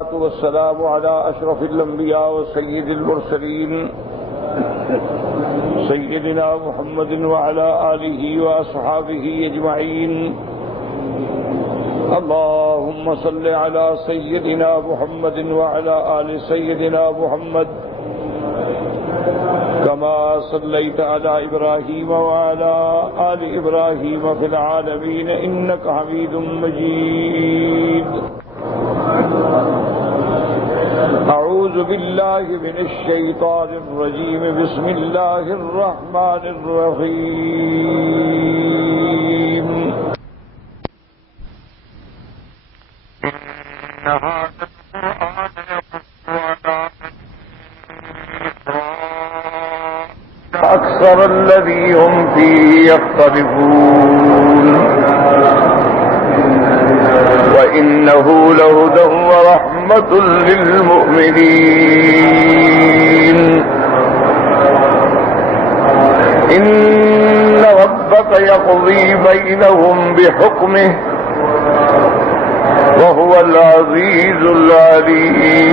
والسلام على أشرف الأنبياء وسيد المرسلين سيدنا محمد وعلى آله وأصحابه أجمعين. اللهم صل على سيدنا محمد وعلى آل سيدنا محمد كما صليت على إبراهيم وعلى آل إبراهيم في العالمين إنك حميد مجيد. أعوذ بالله من الشيطان الرجيم. بسم الله الرحمن الرحيم. أكثر الذي هم فيه يختلفون وإنه لهدى ورحمة للمؤمنين. إن ربك يقضي بينهم بحكمه وهو العزيز العليم.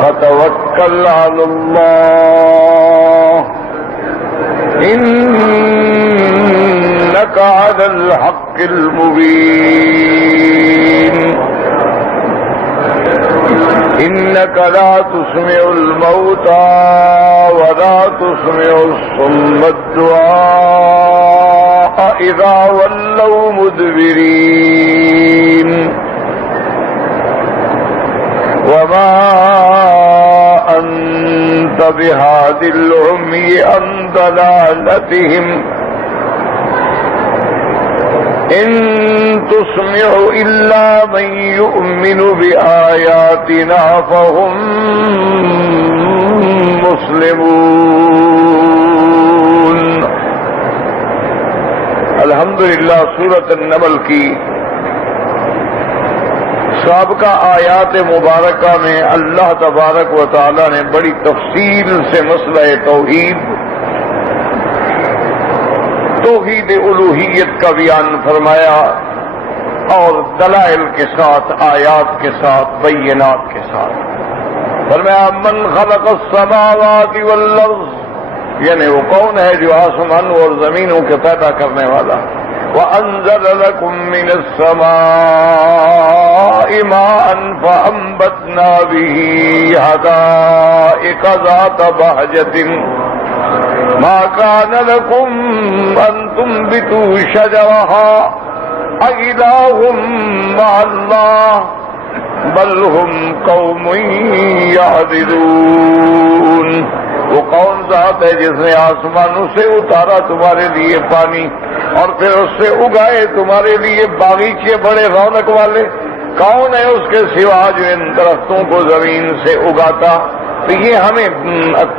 فتوكل على الله إنك على الحق المبين. إنك لا تسمع الموتى ولا تسمع الصم الدعاء إذا ولوا مدبرين. وما أنت بهاد العمي عن ضلالتهم إن تسمع إلا من يؤمن بآياتنا فهم مسلمون. الحمدللہ سورۃ النمل کی سابقہ آیات مبارکہ میں اللہ تبارک و تعالی نے بڑی تفصیل سے مسئلہ توحید الوہیت کا بیان فرمایا اور دلائل کے ساتھ، آیات کے ساتھ، بینات کے ساتھ فرمایا من خلق السماوات والارض، یعنی وہ کون ہے جو آسمانوں اور زمینوں کے پیدا کرنے والا. وَأَنزَلَ لَكُم مِّنَ السَّمَاءِ مَاءً فَأَنبَتْنَا بِهِ حَدَائِقَ ذَاتَ بَهْجَةٍ مَا كَانَ لَكُمْ أَن تُنبِتُوا شَجَرَهَا أَإِلَٰهٌ مَّعَ اللَّهِ بَلْ هُمْ قَوْمٌ يَعْدِلُونَ. وہ کون ذات ہے جس نے آسمانوں سے اتارا تمہارے لیے پانی اور پھر اس سے اگائے تمہارے لیے باغیچے بڑے رونق والے؟ کون ہے اس کے سوا جو ان درختوں کو زمین سے اگاتا؟ تو یہ ہمیں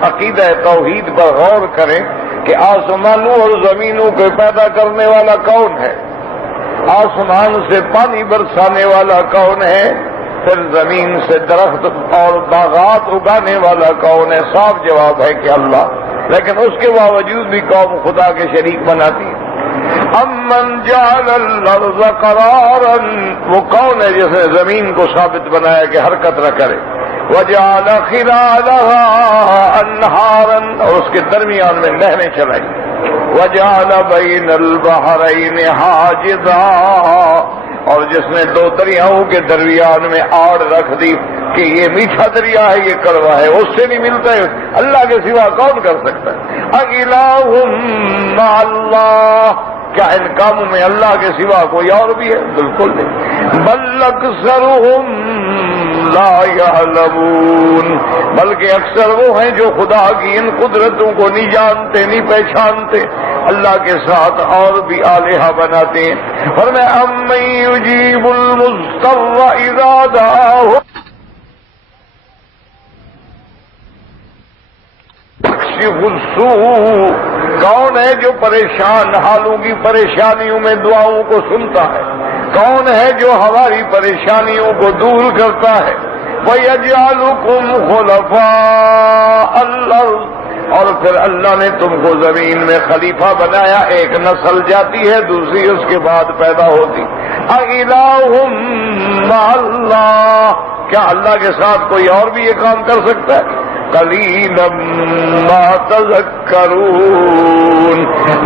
عقیدہ توحید پر غور کریں کہ آسمانوں اور زمینوں کو پیدا کرنے والا کون ہے، آسمان سے پانی برسانے والا کون ہے، پھر زمین سے درخت اور باغات اگانے والا کون ہے؟ صاف جواب ہے کہ اللہ. لیکن اس کے باوجود بھی قوم خدا کے شریک بناتی ہے. امن جعل الارض قرارا، وہ کون ہے جس نے زمین کو ثابت بنایا کہ حرکت نہ کرے، وجعل خلالها انہارا، اور اس کے درمیان میں نہریں چلائی، وجعل بین البحرین حاجزا، اور جس نے دو دریاؤں کے درمیان میں آڑ رکھ دی کہ یہ میٹھا دریا ہے یہ کڑوا ہے، اس سے نہیں ملتا ہے. اللہ کے سوا کون کر سکتا ہے؟ اِلٰہٌ مع اللہ، کیا ان کاموں میں اللہ کے سوا کوئی اور بھی ہے؟ بالکل نہیں. بل اکثرهم لا يعلمون، بلکہ اکثر وہ ہیں جو خدا کی ان قدرتوں کو نہیں جانتے، نہیں پہچانتے، اللہ کے ساتھ اور بھی آلہہ بناتے ہیں. فرمایا امن یجیب المضطر اذا دعاہ یکشف السوء، کون ہے جو پریشان حالوں کی پریشانیوں میں دعاؤں کو سنتا ہے؟ کون ہے جو ہماری پریشانیوں کو دور کرتا ہے؟ وَيَجْعَلُكُمْ خُلَفَاءَ الْأَرْضِ، اور پھر اللہ نے تم کو زمین میں خلیفہ بنایا. ایک نسل جاتی ہے دوسری اس کے بعد پیدا ہوتی. اِلَٰهٌ مَّعَ اللَّهِ، کیا اللہ کے ساتھ کوئی اور بھی یہ کام کر سکتا ہے؟ قَلِيلًا مَّا تَذَكَّرُونَ،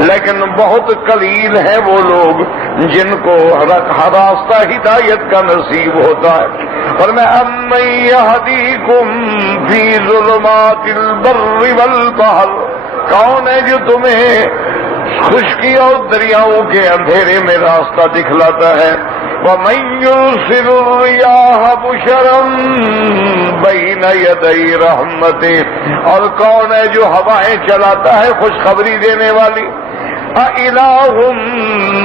لیکن بہت قلیل ہیں وہ لوگ جن کو راستہ ہدایت کا نصیب ہوتا ہے۔ فرمایا أَمَّن يَهْدِيكُم فِي ظُلُمَاتِ الْبَرِّ وَالْبَحْرِ، کون ہے جو تمہیں خشکی اور دریاؤں کے اندھیرے میں راستہ دکھلاتا ہے؟ وَمَن يُرْسِلِ الرِّيَاحَ بُشْرًا بَيْنَ يَدَيْ رَحْمَتِهِ، اور کون ہے جو ہوائیں چلاتا ہے خوشخبری دینے والی؟ أَإِلَٰهٌ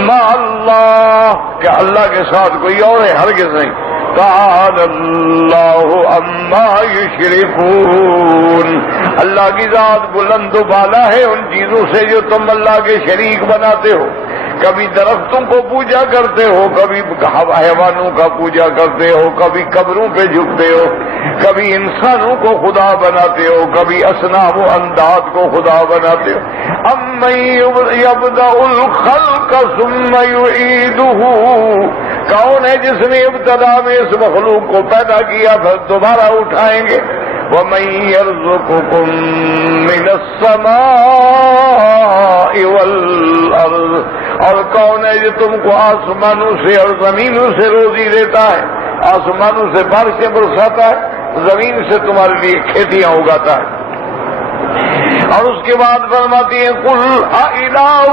مَّعَ اللَّهِ، کیا اللہ کے ساتھ کوئی اور ہے؟ ہرگز نہیں۔ تعالی اللہ عما یشرکون، اللہ کی ذات بلند و بالا ہے ان چیزوں سے جو تم اللہ کے شریک بناتے ہو۔ کبھی درختوں کو پوجا کرتے ہو، کبھی حیوانوں کا پوجا کرتے ہو، کبھی قبروں پہ جھکتے ہو، کبھی انسانوں کو خدا بناتے ہو، کبھی اصنام و انداد کو خدا بناتے ہو۔ امن یبدأ الخلق ثم یعیدہ، کون ہے جس نے ابتدا میں اس مخلوق کو پیدا کیا پھر دوبارہ اٹھائیں گے؟ وَمَن يَرْزُقُكُم مِّنَ السَّمَاءِ وَالْأَرْضِ، اور کون ہے جو تم کو آسمانوں سے اور زمینوں سے روزی دیتا ہے؟ آسمانوں سے بارشیں برساتا ہے، زمین سے تمہارے لیے کھیتیاں اگاتا ہے۔ اور اس کے بعد فرماتی ہیں قُلْ أَإِلَٰهٌ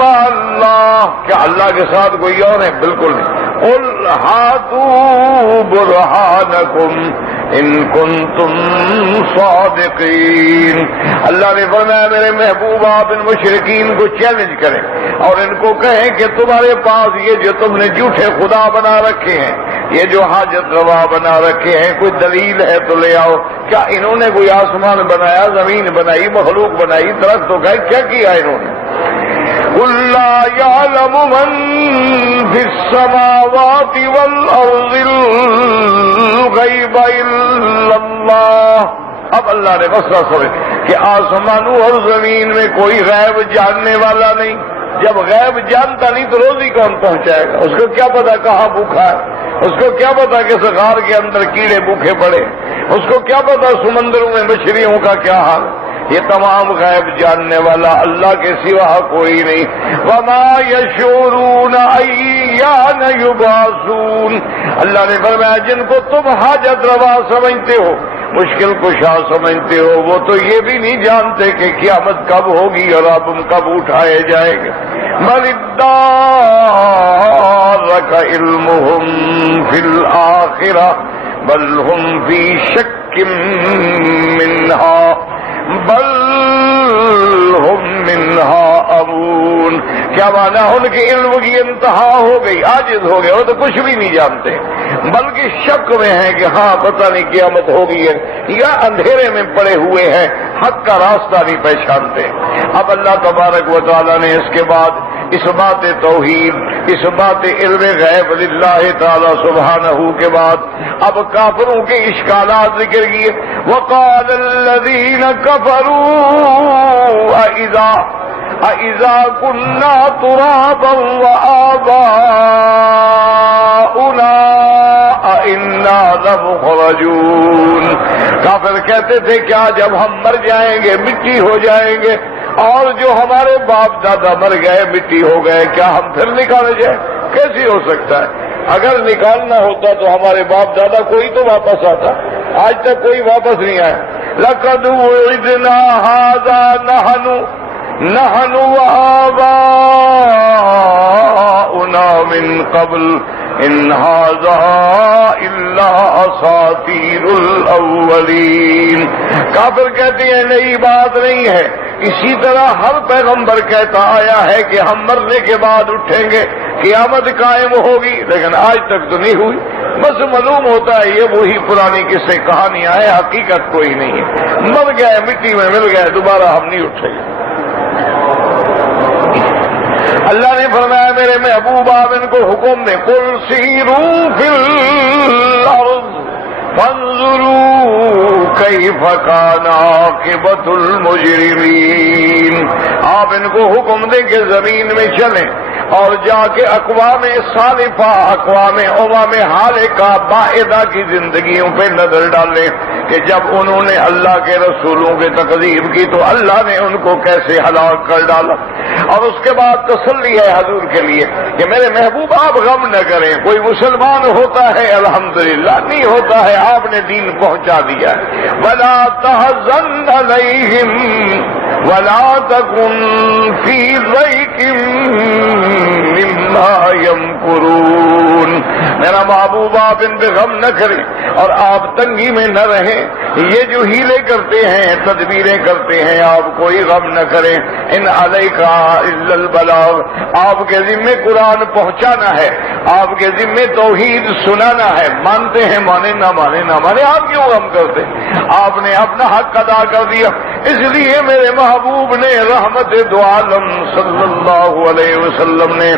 مَّعَ اللَّهِ، کیا اللہ کے ساتھ کوئی اور ہے؟ بالکل نہیں۔ قُلْ هَاتُوا بُرْهَانَكُمْ إِن كُنتُمْ صَادِقِينَ، اللہ نے فرمایا میرے محبوب آپ ان مشرکین کو چیلنج کریں اور ان کو کہیں کہ تمہارے پاس یہ جو تم نے جھوٹے خدا بنا رکھے ہیں، یہ جو حاجت روا بنا رکھے ہیں، کوئی دلیل ہے تو لے آؤ۔ کیا انہوں نے کوئی آسمان بنایا، زمین بنائی، مخلوق بنائی، درخت تو گئے، کیا کیا انہوں نے؟ قُل لَّا يَعْلَمُ مَن فِي السَّمَاوَاتِ وَالْأَرْضِ الْغَيْبَ إِلَّا اللَّهُ، اب اللہ نے مسئلہ سمجھ کہ آسمانوں اور زمین میں کوئی غیب جاننے والا نہیں۔ جب غیب جانتا نہیں تو روزی کون پہنچائے گا؟ اس کو کیا پتا کہاں بھوکا ہے؟ اس کو کیا پتا کہ غار کے اندر کیڑے بھوکے پڑے؟ اس کو کیا پتا سمندروں میں مچھلیوں کا کیا حال؟ یہ تمام غیب جاننے والا اللہ کے سوا کوئی نہیں۔ وَمَا يَشْعُرُونَ أَيَّانَ يُبْعَثُونَ، اللہ نے فرمایا جن کو تم حاجت روا سمجھتے ہو، مشکل کشا سمجھتے ہو، وہ تو یہ بھی نہیں جانتے کہ قیامت کب ہوگی اور اب ہم کب اٹھائے جائیں گے۔ بَلِ ادَّارَكَ عِلْمُهُمْ فِي الْآخِرَةِ بَلْ هُمْ فِي شَكٍّ مِّنْهَا بل ہم منہا امون، کیا مانا ان کے علم کی انتہا ہو گئی، عاجز ہو گئے، وہ تو کچھ بھی نہیں جانتے بلکہ شک میں ہیں کہ ہاں پتہ نہیں قیامت ہوگی ہے، یا اندھیرے میں پڑے ہوئے ہیں، حق کا راستہ نہیں پہچانتے۔ اب اللہ تبارک و تعالی نے اس کے بعد اس بات توحید، اس بات علم غیب للہ تعالی سبحانہ کے بعد اب کافروں کے اشکالات ذکر کیے۔ وقال الذین کفروا اذا كنا ترابا وآباؤنا انا لمخرجون، کافر کہتے تھے کیا جب ہم مر جائیں گے، مٹی ہو جائیں گے، اور جو ہمارے باپ دادا مر گئے، مٹی ہو گئے، کیا ہم پھر نکالے جائیں؟ کیسے ہو سکتا ہے؟ اگر نکالنا ہوتا تو ہمارے باپ دادا کوئی تو واپس آتا، آج تک کوئی واپس نہیں آیا۔ لَقَدْ وُعِدْنَا هَٰذَا نَحْنُ وَآبَاؤُنَا مِن قَبْلُ إِنْ هَٰذَا إِلَّا أَسَاطِيرُ الْأَوَّلِينَ، کافر کہتے ہیں نئی بات نہیں ہے، اسی طرح ہر پیغمبر کہتا آیا ہے کہ ہم مرنے کے بعد اٹھیں گے، قیامت قائم ہوگی، لیکن آج تک تو نہیں ہوئی۔ بس معلوم ہوتا ہے یہ وہی پرانی قصے کہانیاں ہیں، حقیقت کوئی نہیں ہے، مر گئے، مٹی میں مل گئے، دوبارہ ہم نہیں اٹھیں گے۔ اللہ نے فرمایا میرے محبوب آپ ان کو حکم دیں، قُلْ سِیرُوا فِی الْأَرْضِ فَانظُرُوا کَیْفَ کَانَ عَاقِبَةُ الْمُجْرِمِینَ، آپ ان کو حکم دیں کہ زمین میں چلیں اور جا کے اقوام سالفہ، اقوام امم حالکہ بعدہ کی زندگیوں پہ نظر ڈالیں کہ جب انہوں نے اللہ کے رسولوں کی تکذیب کی تو اللہ نے ان کو کیسے ہلاک کر ڈالا۔ اور اس کے بعد تسلی ہے حضور کے لیے کہ میرے محبوب آپ غم نہ کریں، کوئی مسلمان ہوتا ہے الحمدللہ، نہیں ہوتا ہے آپ نے دین پہنچا دیا ہے۔ وَلَا تَحْزَنْ عَلَيْهِمْ وَلَا تَكُنْ فِي ضَيْقٍ مِّمَّا يَمْكُرُونَ۔ میرا محبوب آپ ان پہ غم نہ کریں اور آپ تنگی میں نہ رہیں، یہ جو ہیلے کرتے ہیں، تدبیریں کرتے ہیں، آپ کوئی غم نہ کریں۔ ان علیک الا البلاغ، آپ کے ذمے قرآن پہنچانا ہے، آپ کے ذمے توحید سنانا ہے، مانتے ہیں مانے نہ مانے نہ مانے، آپ کیوں غم کرتے؟ آپ نے اپنا حق ادا کر دیا۔ اس لیے میرے محبوب نے رحمت دو عالم صلی اللہ علیہ وسلم نے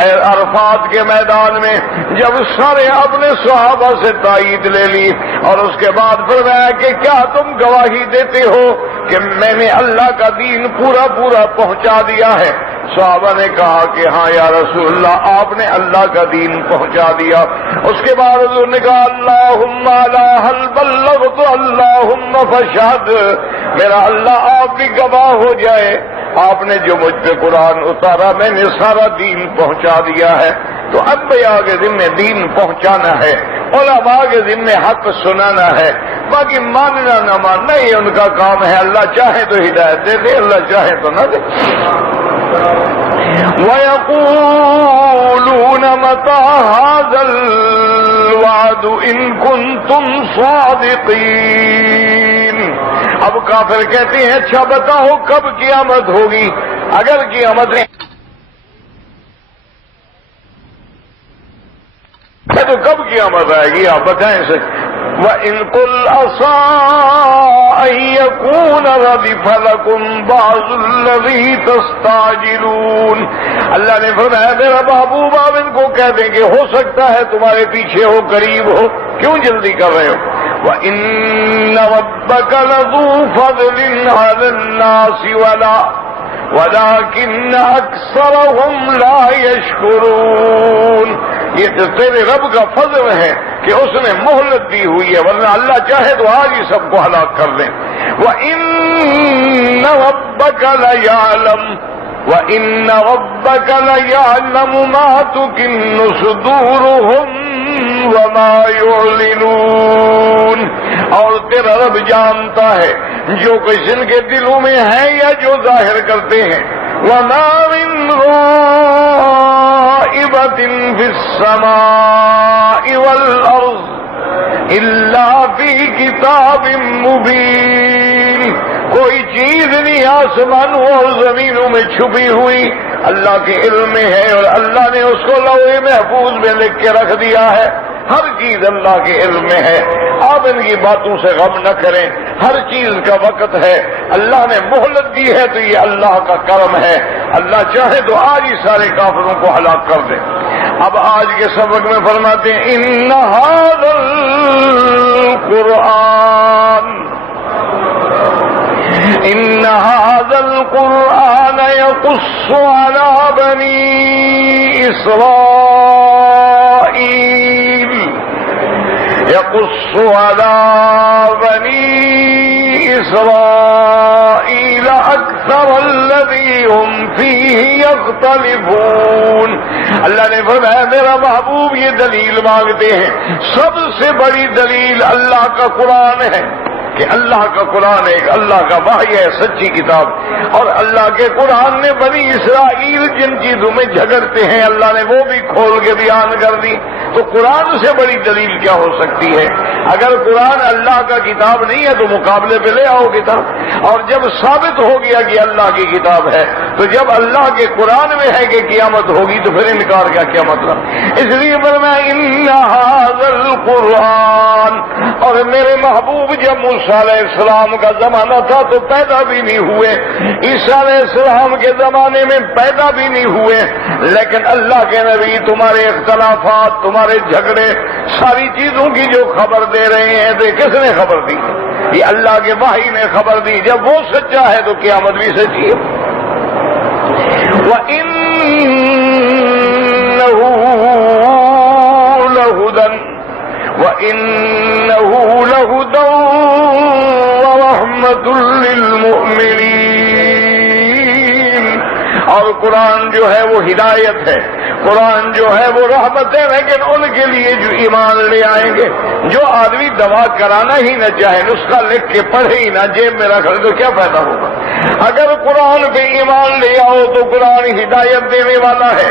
عرفات کے میدان میں جب سارے اپنے صحابہ سے تائید لے لی اور اس کے بعد فرمایا کہ کیا تم گواہی دیتے ہو کہ میں نے اللہ کا دین پورا پورا پہنچا دیا ہے؟ صحابہ نے کہا کہ ہاں یا رسول اللہ، آپ نے اللہ کا دین پہنچا دیا۔ اس کے بعد حضور نے کہا اللہم لا حل بلغت اللہم فشہد، میرا اللہ آپ بھی گواہ ہو جائے، آپ نے جو مجھ پہ قرآن اتارا میں نے سارا دین پہنچا دیا ہے۔ تو انبیاء کے ذمہ دین پہنچانا ہے، علماء کے ذمہ حق سنانا ہے، باقی ماننا نہ ماننا یہ ان کا کام ہے۔ اللہ چاہے تو ہدایت دے دے، اللہ چاہے تو نہ دے۔ وَيَقُولُونَ مَتَىٰ هَٰذَا الْوَعْدُ إِن كُنتُمْ صَادِقِينَ۔ اب کافر کہتے ہیں اچھا بتاؤ کب قیامت ہوگی؟ اگر قیامت نہیں تو کب قیامت آئے گی آپ بتائیں سے۔ وَإِن قُلْ عَسَىٰ أَن يَكُونَ رَدِفَ لَكُمْ بَعْضُ الَّذِي تَسْتَعْجِلُونَ۔ اللہ نے فرمایا میرا محبوب آپ ان کو کہہ دیں کہ ہو سکتا ہے تمہارے پیچھے ہو، قریب ہو، کیوں جلدی کر رہے ہو؟ وَإِنَّ رَبَّكَ لَذُو فَضْلٍ عَلَى النَّاسِ وَلَٰكِنَّ أَكْثَرَهُمْ لَا يَشْكُرُونَ۔ یہ تو تیرے رب کا فضل ہے کہ اس نے مہلت دی ہوئی ہے، ورنہ اللہ چاہے تو آج ہی سب کو ہلاک کر دیں۔ وَإِنَّ رَبَّكَ لَيَعْلَمُ مَا تُكِنُّ صُدُورُهُمْ وَمَا يُعْلِنُونَ، اور تیرا رب جانتا ہے جو کچھ ان کے دلوں میں ہے یا جو ظاہر کرتے ہیں۔ وَمَا مِنْ غَائِبَةٍ فِي السَّمَاءِ وَالْأَرْضِ إِلَّا فِي كِتَابٍ مُبِينٍ، کوئی چیز نہیں آسمانوں اور زمینوں میں چھپی ہوئی، اللہ کے علم میں ہے اور اللہ نے اس کو لوح محفوظ میں لکھ کے رکھ دیا ہے۔ ہر چیز اللہ کے علم میں ہے، آپ ان کی باتوں سے غم نہ کریں، ہر چیز کا وقت ہے، اللہ نے مہلت دی ہے تو یہ اللہ کا کرم ہے، اللہ چاہے تو آج ہی سارے کافروں کو ہلاک کر دے۔ اب آج کے سبق میں فرماتے ہیں ان ھذا القرآن يقص على بني إسرائيل أكثر الذي هم فيه يختلفون۔ اللہ نے فرمایا میرا محبوب یہ دلیل مانگتے ہیں، سب سے بڑی دلیل اللہ کا قرآن ہے کہ اللہ کا قرآن ایک اللہ کا وحی ہے، سچی کتاب، اور اللہ کے قرآن نے بنی اسرائیل جن چیزوں میں جھگڑتے ہیں اللہ نے وہ بھی کھول کے بیان کر دی۔ تو قرآن سے بڑی دلیل کیا ہو سکتی ہے؟ اگر قرآن اللہ کا کتاب نہیں ہے تو مقابلے پہ لے آؤ کتاب، اور جب ثابت ہو گیا کہ اللہ کی کتاب ہے تو جب اللہ کے قرآن میں ہے کہ قیامت ہوگی تو پھر انکار کا کیا مطلب؟ اس لیے فرمایا ان ھذا القرآن، اور میرے محبوب جب موسیٰ علیہ السلام کا زمانہ تھا تو پیدا بھی نہیں ہوئے، عیسیٰ علیہ السلام کے زمانے میں پیدا بھی نہیں ہوئے، لیکن اللہ کے نبی تمہارے اختلافات، تمہارے جھگڑے، ساری چیزوں کی جو خبر دے رہے ہیں تو کس نے خبر دی؟ یہ اللہ کے وحی نے خبر دی۔ جب وہ سچا ہے تو قیامت بھی سچی ہے۔ وَإِنَّ وَإِنَّهُ لَهُدًى وَرَحْمَةٌ لِّلْمُؤْمِنِينَ۔ اور قرآن جو ہے وہ ہدایت ہے، قرآن جو ہے وہ رحمت ہے، لیکن ان کے لیے جو ایمان لے آئیں گے۔ جو آدمی دوا کرانا ہی نہ چاہے، نسخہ لکھ کے پڑھے ہی نہ، جیب میں رکھ لے، تو کیا فائدہ ہوگا؟ اگر قرآن پہ ایمان لے آؤ تو قرآن ہدایت دینے والا ہے،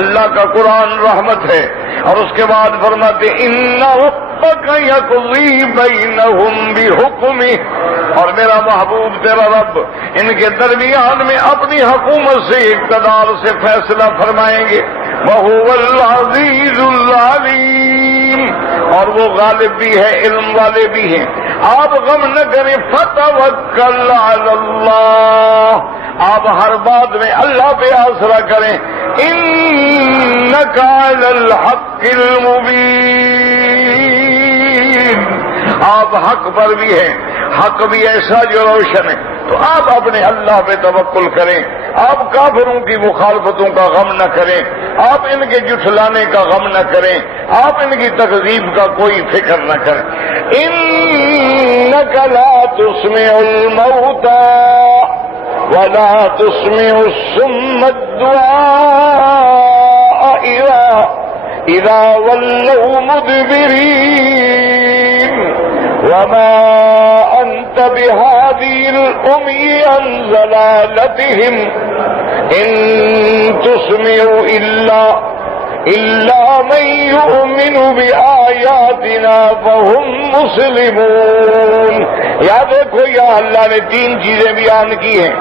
اللہ کا قرآن رحمت ہے۔ اور اس کے بعد فرماتے ان ربک یقضی بینہم بحکمہ، اور میرا محبوب تیرا رب ان کے درمیان میں اپنی حکومت سے، اقتدار سے فیصلہ فرمائیں گے۔ وہو العزیز العلیم، اور وہ غالب بھی ہے، علم والے بھی ہیں۔ آپ غم نہ کریں، فتوکل علی اللہ، آپ ہر بات میں اللہ پہ آسرا کریں۔ انک علی الحق المبین، آپ حق پر بھی ہیں، حق بھی ایسا جو روشن ہے۔ تو آپ اپنے اللہ پہ توکل کریں، آپ کافروں کی مخالفتوں کا غم نہ کریں، آپ ان کے جھٹلانے کا غم نہ کریں، آپ ان کی تکذیب کا کوئی فکر نہ کریں۔ انک لا تسمع الموتى ولا تسمع الصم الدعاء اذا ولوا مدبرين وما انت بهادي العمي عن ضلالتهم ان تسمع الا من يؤمن بآياتنا فهم مسلمون۔ یاد رکھو، یا اللہ نے تین چیزیں بیان کی ہیں۔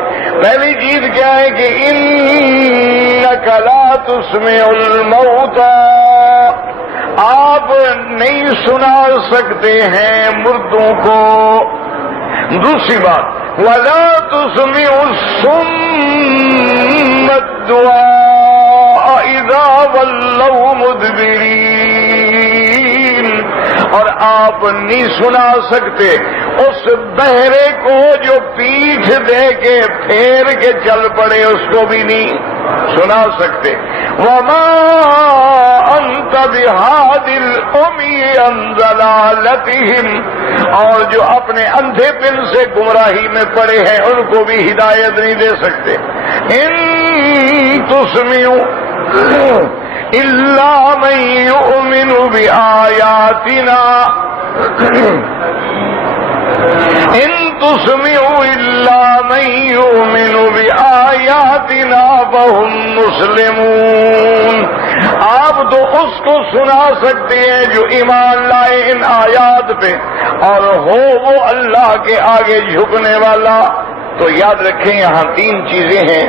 پہلی چیز کیا ہے کہ انک لا تسمع الموتى، آپ نہیں سنا سکتے ہیں مردوں کو۔ دوسری بات ولا تسمع الصم الدعاء اذا ولوا مدبرین، اور آپ نہیں سنا سکتے اس بہرے کو جو پیٹھ دے کے پھیر کے چل پڑے، اس کو بھی نہیں سنا سکتے۔ وما انت بہادی العمی عن ضلالتہم، اور جو اپنے اندھے پن سے گمراہی میں پڑے ہیں ان کو بھی ہدایت نہیں دے سکتے۔ ان تسمع الا من یؤمن بآیاتنا، ان تسمع الا من یؤمن بآیاتنا فهم مسلمون، آپ تو اس کو سنا سکتے ہیں جو ایمان لائے ان آیات پہ اور ہو وہ اللہ کے آگے جھکنے والا۔ تو یاد رکھیں یہاں تین چیزیں ہیں۔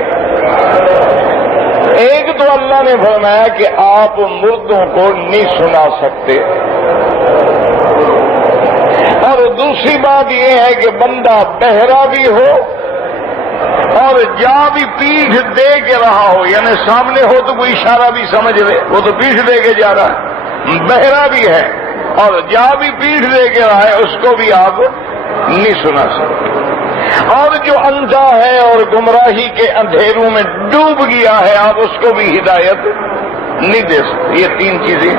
ایک تو اللہ نے فرمایا کہ آپ مردوں کو نہیں سنا سکتے، اور دوسری بات یہ ہے کہ بندہ بہرا بھی ہو اور جا بھی پیٹھ دے کے رہا ہو، یعنی سامنے ہو تو کوئی اشارہ بھی سمجھ لے، وہ تو پیٹھ دے کے جا رہا ہے، بہرا بھی ہے اور جا بھی پیٹھ دے کے رہا ہے، اس کو بھی آپ نہیں سنا سکتے۔ اور جو اندھا ہے اور گمراہی کے اندھیروں میں ڈوب گیا ہے، آپ اس کو بھی ہدایت نہیں دے سکتے۔ یہ تین چیزیں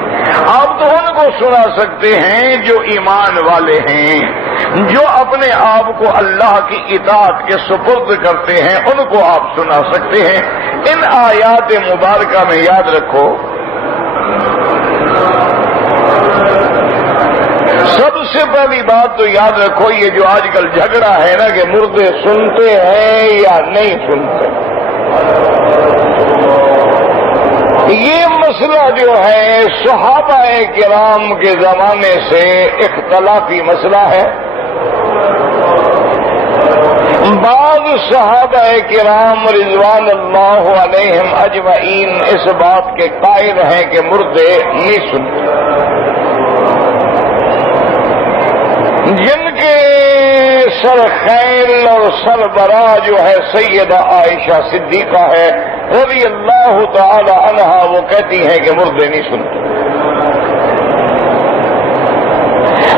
آپ تو ان کو سنا سکتے ہیں جو ایمان والے ہیں، جو اپنے آپ کو اللہ کی اطاعت کے سپرد کرتے ہیں، ان کو آپ سنا سکتے ہیں۔ ان آیات مبارکہ میں یاد رکھو، سب سے پہلی بات تو یاد رکھو، یہ جو آج کل جھگڑا ہے نا کہ مردے سنتے ہیں یا نہیں سنتے، یہ مسئلہ جو ہے صحابہ کرام کے زمانے سے اختلافی مسئلہ ہے۔ بعض صحابہ کرام رضوان اللہ علیہم اجمعین اس بات کے قائل ہیں کہ مردے نہیں سنتے، جن کے سر خیل اور سربراہ جو ہے سیدہ عائشہ صدیقہ ہے رضی اللہ تعالی عنہا، وہ کہتی ہیں کہ مردے نہیں سنتے۔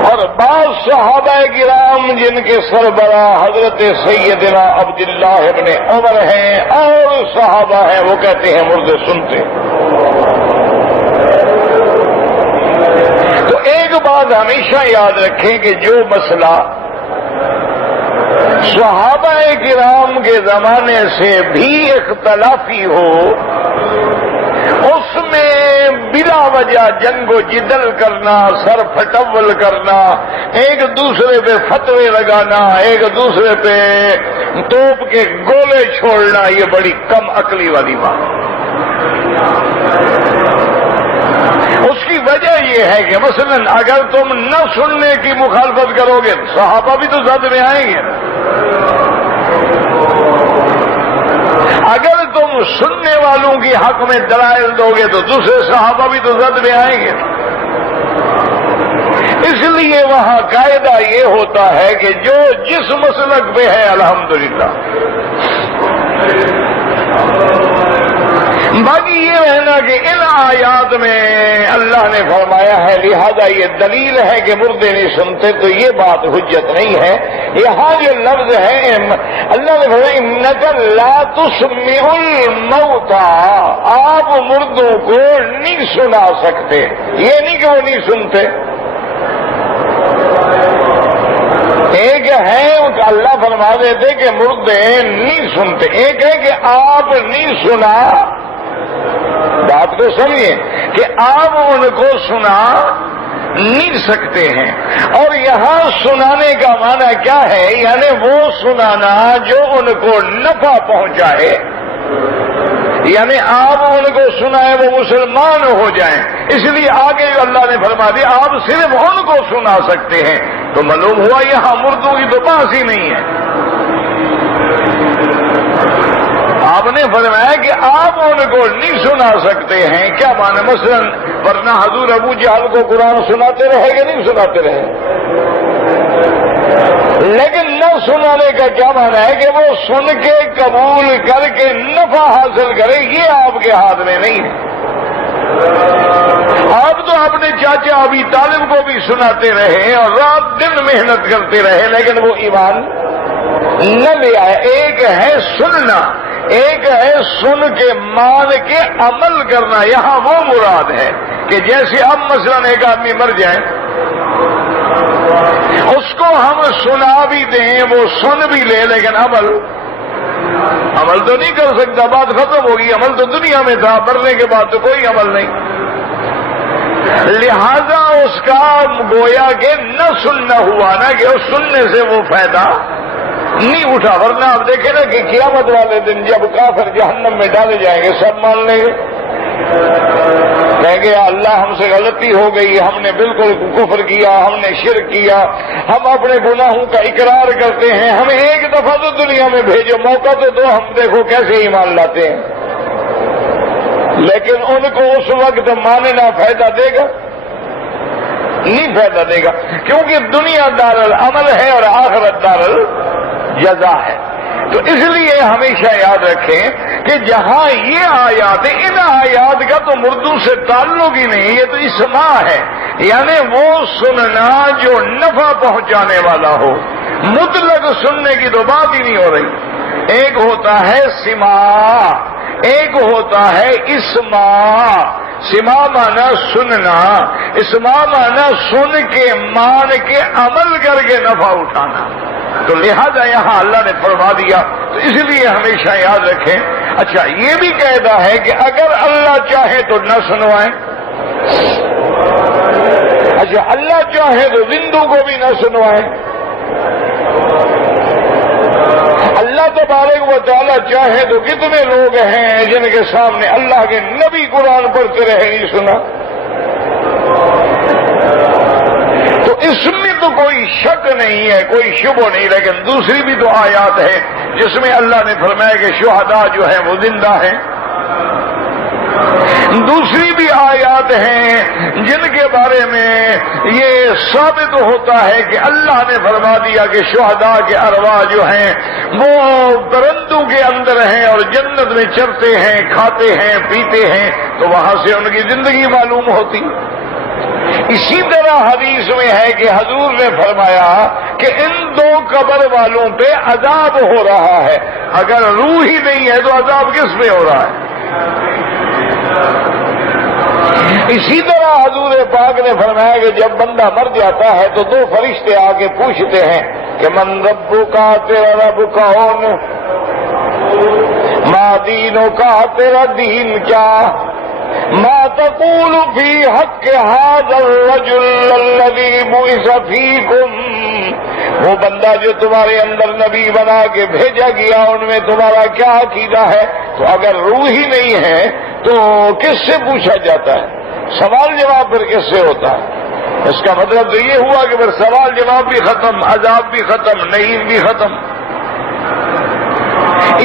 اور بعض صحابہ کرام جن کے سربراہ حضرت سیدنا عبداللہ ابن عمر ہیں اور صحابہ ہیں، وہ کہتے ہیں مردے سنتے۔ ایک بات ہمیشہ یاد رکھیں کہ جو مسئلہ صحابہ کرام کے زمانے سے بھی اختلافی ہو، اس میں بلا وجہ جنگ و جدل کرنا، سر پھٹول کرنا، ایک دوسرے پہ فتوے لگانا، ایک دوسرے پہ توپ کے گولے چھوڑنا، یہ بڑی کم عقلی والی بات۔ اس کی وجہ یہ ہے کہ مثلا اگر تم نہ سننے کی مخالفت کرو گے، صحابہ بھی تو زد میں آئیں گے۔ اگر تم سننے والوں کی حق میں دلائل دو گے تو دوسرے صحابہ بھی تو زد میں آئیں گے۔ اس لیے وہاں قاعدہ یہ ہوتا ہے کہ جو جس مسلک پہ ہے الحمدللہ، باقی یہ ہے نا کہ ان آیات میں اللہ نے فرمایا ہے لہذا یہ دلیل ہے کہ مردے نہیں سنتے، تو یہ بات حجت نہیں ہے۔ یہاں جو لفظ ہے اللہ نے فرمایا انک لا تسمع الموتى، آپ مردوں کو نہیں سنا سکتے، یہ نہیں کہ وہ نہیں سنتے۔ ایک ہے اللہ فرما دیتے کہ مردے نہیں سنتے، ایک ہے کہ آپ نہیں سنا۔ بات کو سمجھیں کہ آپ ان کو سنا نہیں سکتے ہیں، اور یہاں سنانے کا معنی کیا ہے؟ یعنی وہ سنانا جو ان کو نفع پہنچائے، یعنی آپ ان کو سنائیں وہ مسلمان ہو جائیں۔ اس لیے آگے اللہ نے فرما دیا آپ صرف ان کو سنا سکتے ہیں، تو معلوم ہوا یہاں مردوں کی تو بات ہی نہیں ہے۔ آپ نے فرمایا کہ آپ ان کو نہیں سنا سکتے ہیں، کیا معنی؟ مثلا ورنہ حضور ابو جہل کو قرآن سناتے رہے کہ نہیں سناتے رہے؟ لیکن نہ سنانے کا کیا معنی ہے کہ وہ سن کے قبول کر کے نفع حاصل کرے، یہ آپ کے ہاتھ میں نہیں ہے۔ آپ تو اپنے چاچا ابی طالب کو بھی سناتے رہے اور رات دن محنت کرتے رہے، لیکن وہ ایمان نہ لے آئے۔ ایک ہے سننا، ایک ہے سن کے مان کے عمل کرنا۔ یہاں وہ مراد ہے کہ جیسے اب مثلا ایک آدمی مر جائے، اس کو ہم سنا بھی دیں، وہ سن بھی لے، لیکن عمل تو نہیں کر سکتا، بات ختم ہوگی۔ عمل تو دنیا میں تھا، مرنے کے بعد تو کوئی عمل نہیں۔ لہذا اس کا گویا کہ نہ سننا ہوا نا کہ اس سننے سے وہ فائدہ نہیں اٹھا۔ ورنہ آپ دیکھیں نا کہ قیامت والے دن جب کافر جہنم میں ڈالے جائیں گے، سب مان لیں گے، کہیں گے اللہ ہم سے غلطی ہو گئی، ہم نے بالکل کفر کیا، ہم نے شرک کیا، ہم اپنے گناہوں کا اقرار کرتے ہیں، ہمیں ایک دفعہ تو دنیا میں بھیجو، موقع تو دو، ہم دیکھو کیسے ایمان لاتے ہیں۔ لیکن ان کو اس وقت ماننا فائدہ دے گا؟ نہیں فائدہ دے گا، کیونکہ دنیا دار العمل ہے اور آخرت دار الجزا ہے۔ تو اس لیے ہمیشہ یاد رکھیں کہ جہاں یہ آیات، ان آیات کا تو مردوں سے تعلق ہی نہیں، یہ تو اسماع ہے، یعنی وہ سننا جو نفع پہنچانے والا ہو۔ مطلق سننے کی تو بات ہی نہیں ہو رہی۔ ایک ہوتا ہے سماع، ایک ہوتا ہے اسماع۔ سماع مانا سننا، اسماع مانا سن کے مان کے عمل کر کے نفع اٹھانا۔ تو لہذا یہاں اللہ نے فرما دیا، تو اس لیے ہمیشہ یاد رکھیں۔ اچھا یہ بھی قاعدہ ہے کہ اگر اللہ چاہے تو نہ سنوائیں، اچھا اللہ چاہے تو زندوں کو بھی نہ سنوائیں۔ اللہ تبارک و تعالیٰ چاہے تو کتنے لوگ ہیں جن کے سامنے اللہ کے نبی قرآن پڑھتے رہے نہیں سنا۔ تو اس میں تو کوئی شک نہیں ہے، کوئی شبہ نہیں، لیکن دوسری بھی تو آیات ہے جس میں اللہ نے فرمایا کہ شہداء جو ہیں وہ زندہ ہیں۔ دوسری بھی آیات ہیں جن کے بارے میں یہ ثابت ہوتا ہے کہ اللہ نے فرما دیا کہ شہداء کے ارواح جو ہیں وہ درندوں کے اندر ہیں اور جنت میں چرتے ہیں، کھاتے ہیں، پیتے ہیں، تو وہاں سے ان کی زندگی معلوم ہوتی۔ اسی طرح حدیث میں ہے کہ حضور نے فرمایا کہ ان دو قبر والوں پہ عذاب ہو رہا ہے، اگر روح ہی نہیں ہے تو عذاب کس پہ ہو رہا ہے؟ اسی طرح حضور پاک نے فرمایا کہ جب بندہ مر جاتا ہے تو دو فرشتے آ کے پوچھتے ہیں کہ من ربک، تیرا رب کون، ما دینک، تیرا دین کیا، ما تقول فی حق هذا الرجل الذی بعث فیکم، وہ بندہ جو تمہارے اندر نبی بنا کے بھیجا گیا ان میں تمہارا کیا عقیدہ ہے؟ تو اگر روح ہی نہیں ہے تو کس سے پوچھا جاتا ہے؟ سوال جواب پھر کس سے ہوتا ہے؟ اس کا مطلب تو یہ ہوا کہ پھر سوال جواب بھی ختم، عذاب بھی ختم، نعیم بھی ختم۔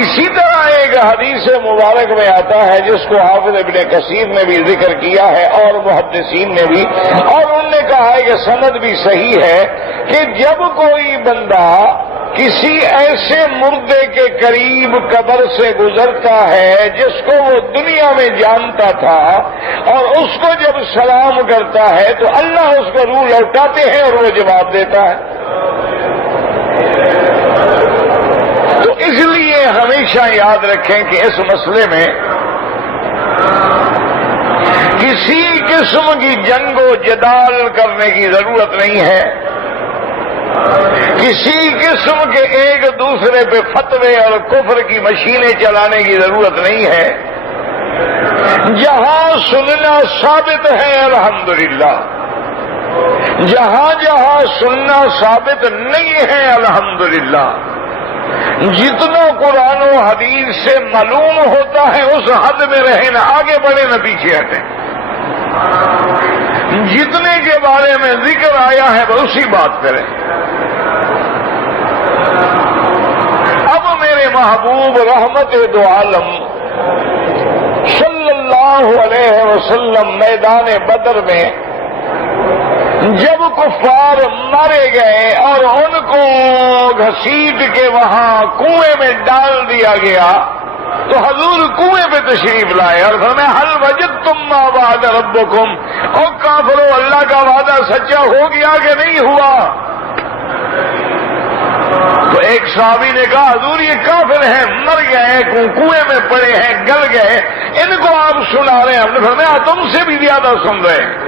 اسی طرح ایک حدیث مبارک میں آتا ہے جس کو حافظ ابن کثیر نے بھی ذکر کیا ہے اور محدثین نے بھی، اور انہوں نے کہا ہے کہ سند بھی صحیح ہے کہ جب کوئی بندہ کسی ایسے مردے کے قریب قبر سے گزرتا ہے جس کو وہ دنیا میں جانتا تھا، اور اس کو جب سلام کرتا ہے تو اللہ اس کو روح لوٹاتے ہیں اور وہ جواب دیتا ہے۔ تو اس لیے ہمیشہ یاد رکھیں کہ اس مسئلے میں کسی قسم کی جنگ و جدال کرنے کی ضرورت نہیں ہے، کسی قسم کے ایک دوسرے پہ فتوے اور کفر کی مشینیں چلانے کی ضرورت نہیں ہے۔ جہاں سننا ثابت ہے الحمدللہ، جہاں جہاں سننا ثابت نہیں ہے الحمدللہ، جتنا قرآن و حدیث سے معلوم ہوتا ہے اس حد میں رہیں، نہ آگے بڑھیں نہ پیچھے ہٹیں۔ جتنے کے بارے میں ذکر آیا ہے وہ اسی بات پہ رہیں۔ اب میرے محبوب رحمت دو عالم صلی اللہ علیہ وسلم میدان بدر میں جب کفار مارے گئے اور ان کو گھسیٹ کے وہاں کنویں میں ڈال دیا گیا تو حضور کنویں پہ تشریف لائے اور فرمایا حل وجدتم ما وعد ربکم، او کافرو اللہ کا وعدہ سچا ہو گیا کہ نہیں ہوا؟ تو ایک صحابی نے کہا حضور یہ کافر ہیں، مر گئے، کنویں میں پڑے ہیں، گل گئے، ان کو آپ سنا رہے ہیں۔ ہم نے فرمایا تم سے بھی زیادہ سن رہے ہیں،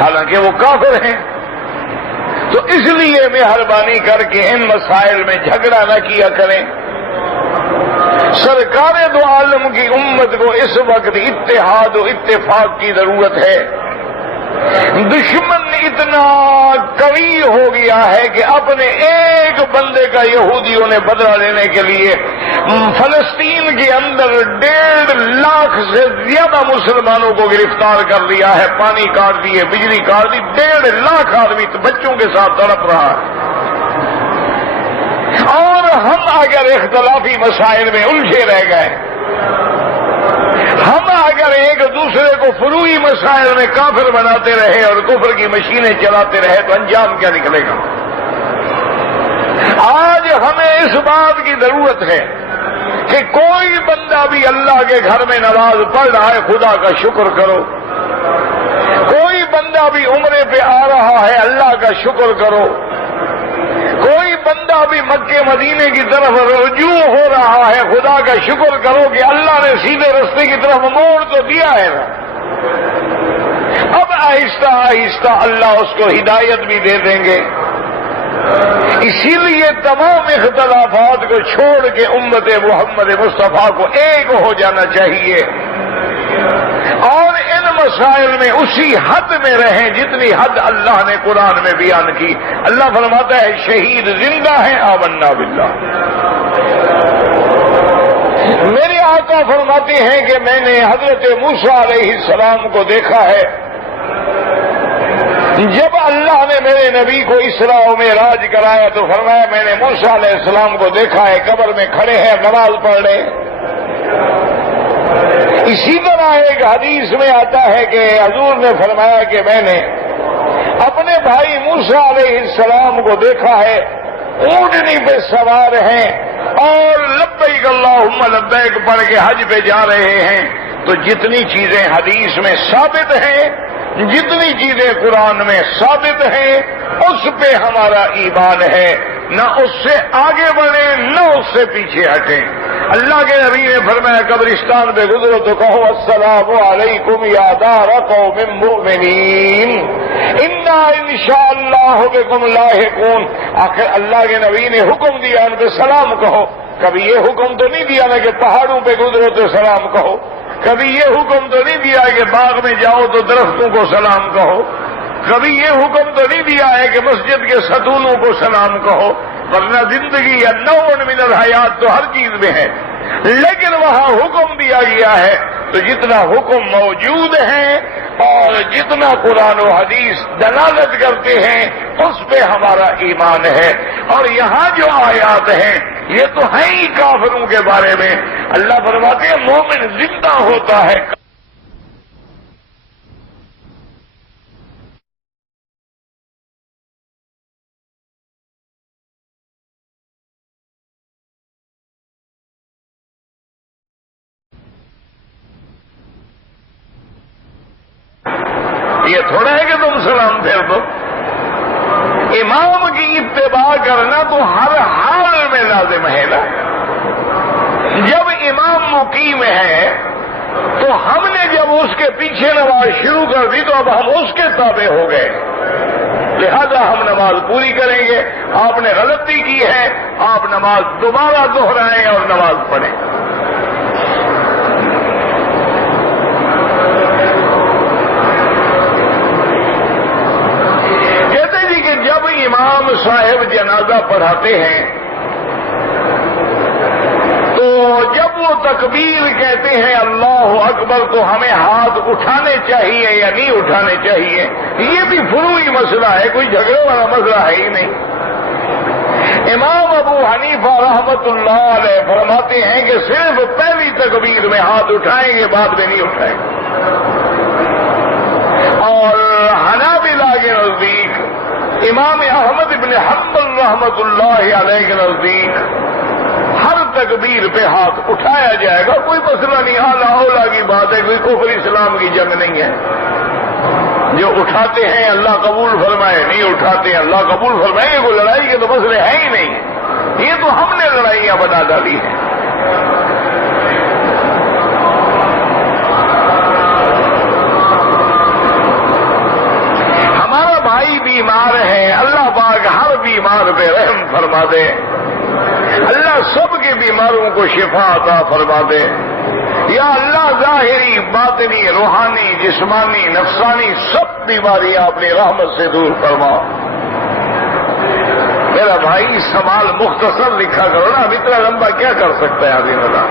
حالانکہ وہ کافر ہیں۔ تو اس لیے مہربانی کر کے ان مسائل میں جھگڑا نہ کیا کریں۔ سرکار دو عالم کی امت کو اس وقت اتحاد و اتفاق کی ضرورت ہے۔ دشمن اتنا قوی ہو گیا ہے کہ اپنے ایک بندے کا یہودیوں نے بدلہ لینے کے لیے فلسطین کے اندر 1.5 لاکھ سے زیادہ مسلمانوں کو گرفتار کر لیا ہے، پانی کاٹ دیے، بجلی کاٹ دی، 1.5 لاکھ آدمی بچوں کے ساتھ تڑپ رہا ہے۔ اور ہم اگر اختلافی مسائل میں الجھے رہ گئے، ہم اگر ایک دوسرے کو فروعی مسائل میں کافر بناتے رہے اور کفر کی مشینیں چلاتے رہے تو انجام کیا نکلے گا؟ آج ہمیں اس بات کی ضرورت ہے کہ کوئی بندہ بھی اللہ کے گھر میں نماز پڑھ رہا ہے خدا کا شکر کرو، کوئی بندہ بھی عمرے پہ آ رہا ہے اللہ کا شکر کرو، کوئی بندہ بھی مکے مدینے کی طرف رجوع ہو رہا ہے خدا کا شکر کرو کہ اللہ نے سیدھے رستے کی طرف موڑ تو دیا ہے نا۔ اب آہستہ آہستہ اللہ اس کو ہدایت بھی دے دیں گے۔ اسی لیے تمام اختلافات کو چھوڑ کے امت محمد مصطفیٰ کو ایک ہو جانا چاہیے اور ان مسائل میں اسی حد میں رہیں جتنی حد اللہ نے قرآن میں بیان کی۔ اللہ فرماتا ہے شہید زندہ ہیں، آمنا باللہ۔ میرے آقا فرماتے ہیں کہ میں نے حضرت موسیٰ علیہ السلام کو دیکھا ہے جب اللہ نے میرے نبی کو اسراء و معراج کرایا تو فرمایا میں نے موسیٰ علیہ السلام کو دیکھا ہے قبر میں کھڑے ہیں نماز پڑھ رہے ہیں۔ اسی طرح ایک حدیث میں آتا ہے کہ حضور نے فرمایا کہ میں نے اپنے بھائی موسیٰ علیہ السلام کو دیکھا ہے اونٹنی پہ سوار ہیں اور لبیک اللہم لبیک پڑھ کے حج پہ جا رہے ہیں۔ تو جتنی چیزیں حدیث میں ثابت ہیں، جتنی چیزیں قرآن میں ثابت ہیں، اس پہ ہمارا ایمان ہے، نہ اس سے آگے بڑھیں نہ اس سے پیچھے ہٹیں۔ اللہ کے نبی نے فرمایا قبرستان پہ گزرو تو کہو السلام علیکم یا دار قوم مؤمنین انا انشاءاللہ بکم لاحقون. آخر اللہ کے نبی نے حکم دیا ان پہ سلام کہو. کبھی یہ حکم تو نہیں دیا نا کہ پہاڑوں پہ گزرو تو سلام کہو. کبھی یہ حکم تو نہیں دیا کہ باغ میں جاؤ تو درختوں کو سلام کہو. کبھی یہ حکم تو نہیں دیا ہے کہ مسجد کے ستونوں کو سلام کہو. ورنہ زندگی یا نوع من الحیات تو ہر چیز میں ہے. لیکن وہاں حکم دیا گیا ہے تو جتنا حکم موجود ہے اور جتنا قرآن و حدیث دلالت کرتے ہیں اس پہ ہمارا ایمان ہے. اور یہاں جو آیات ہیں یہ تو ہیں ہی کافروں کے بارے میں. اللہ فرماتے ہیں مومن زندہ ہوتا ہے. یہ تھوڑا ہے کہ تم سلام پھیر دو. امام کی اتباع کرنا تو ہر حال میں لازم ہے نا. جب امام مقیم ہے تو ہم نے جب اس کے پیچھے نماز شروع کر دی تو اب ہم اس کے تابع ہو گئے. لہذا ہم نماز پوری کریں گے. آپ نے غلطی کی ہے آپ نماز دوبارہ دہرائیں اور نماز پڑھیں. جب امام صاحب جنازہ پڑھاتے ہیں تو جب وہ تکبیر کہتے ہیں اللہ اکبر تو ہمیں ہاتھ اٹھانے چاہیے یا نہیں اٹھانے چاہیے؟ یہ بھی فروعی مسئلہ ہے, کوئی جھگڑے والا مسئلہ ہے ہی نہیں. امام ابو حنیفہ رحمت اللہ علیہ فرماتے ہیں کہ صرف پہلی تکبیر میں ہاتھ اٹھائیں گے بعد میں نہیں اٹھائیں گے. اور حنابلہ کے نزدیک امام احمد بن حنبل رحمت اللہ علیہ کے نزدیک ہر تکبیر پہ ہاتھ اٹھایا جائے گا. کوئی مسئلہ نہیں, اعلیٰ اولا کی بات ہے, کوئی کفر اسلام کی جنگ نہیں ہے. جو اٹھاتے ہیں اللہ قبول فرمائے, نہیں اٹھاتے ہیں اللہ قبول فرمائے. یہ کوئی لڑائی کے تو مسئلے ہیں ہی نہیں. یہ تو ہم نے لڑائیاں بنا ڈالی ہیں. بیمار ہے, اللہ پاک ہر بیمار پہ رحم فرما دے. اللہ سب کے بیماروں کو شفا عطا فرما دے. یا اللہ ظاہری باطنی روحانی جسمانی نفسانی سب بیماریاں اپنی رحمت سے دور فرما. میرا بھائی سوال مختصر لکھا کرو نا, اب اتنا لمبا کیا کر سکتا ہے آدمی والا.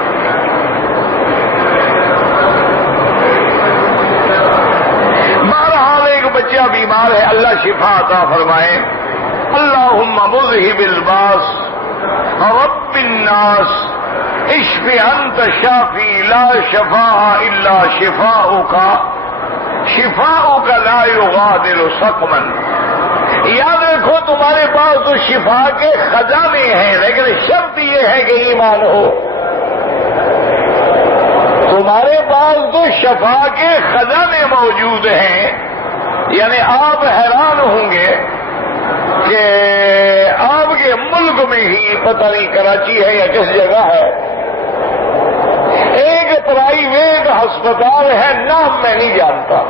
بچہ بیمار ہے اللہ شفا عطا فرمائے. اللہم مذہب الباس رب الناس اشف انت شافی لا شفاء الا شفاؤک شفاؤک لا یغادر سقما. یاد رکھو تمہارے پاس تو شفا کے خزانے ہیں لیکن شرط یہ ہے کہ ایمان ہو. تمہارے پاس تو شفا کے خزانے موجود ہیں. یعنی آپ حیران ہوں گے کہ آپ کے ملک میں ہی پتہ نہیں کراچی ہے یا کس جگہ ہے ایک پرائیویٹ ہسپتال ہے, نام میں نہیں جانتا.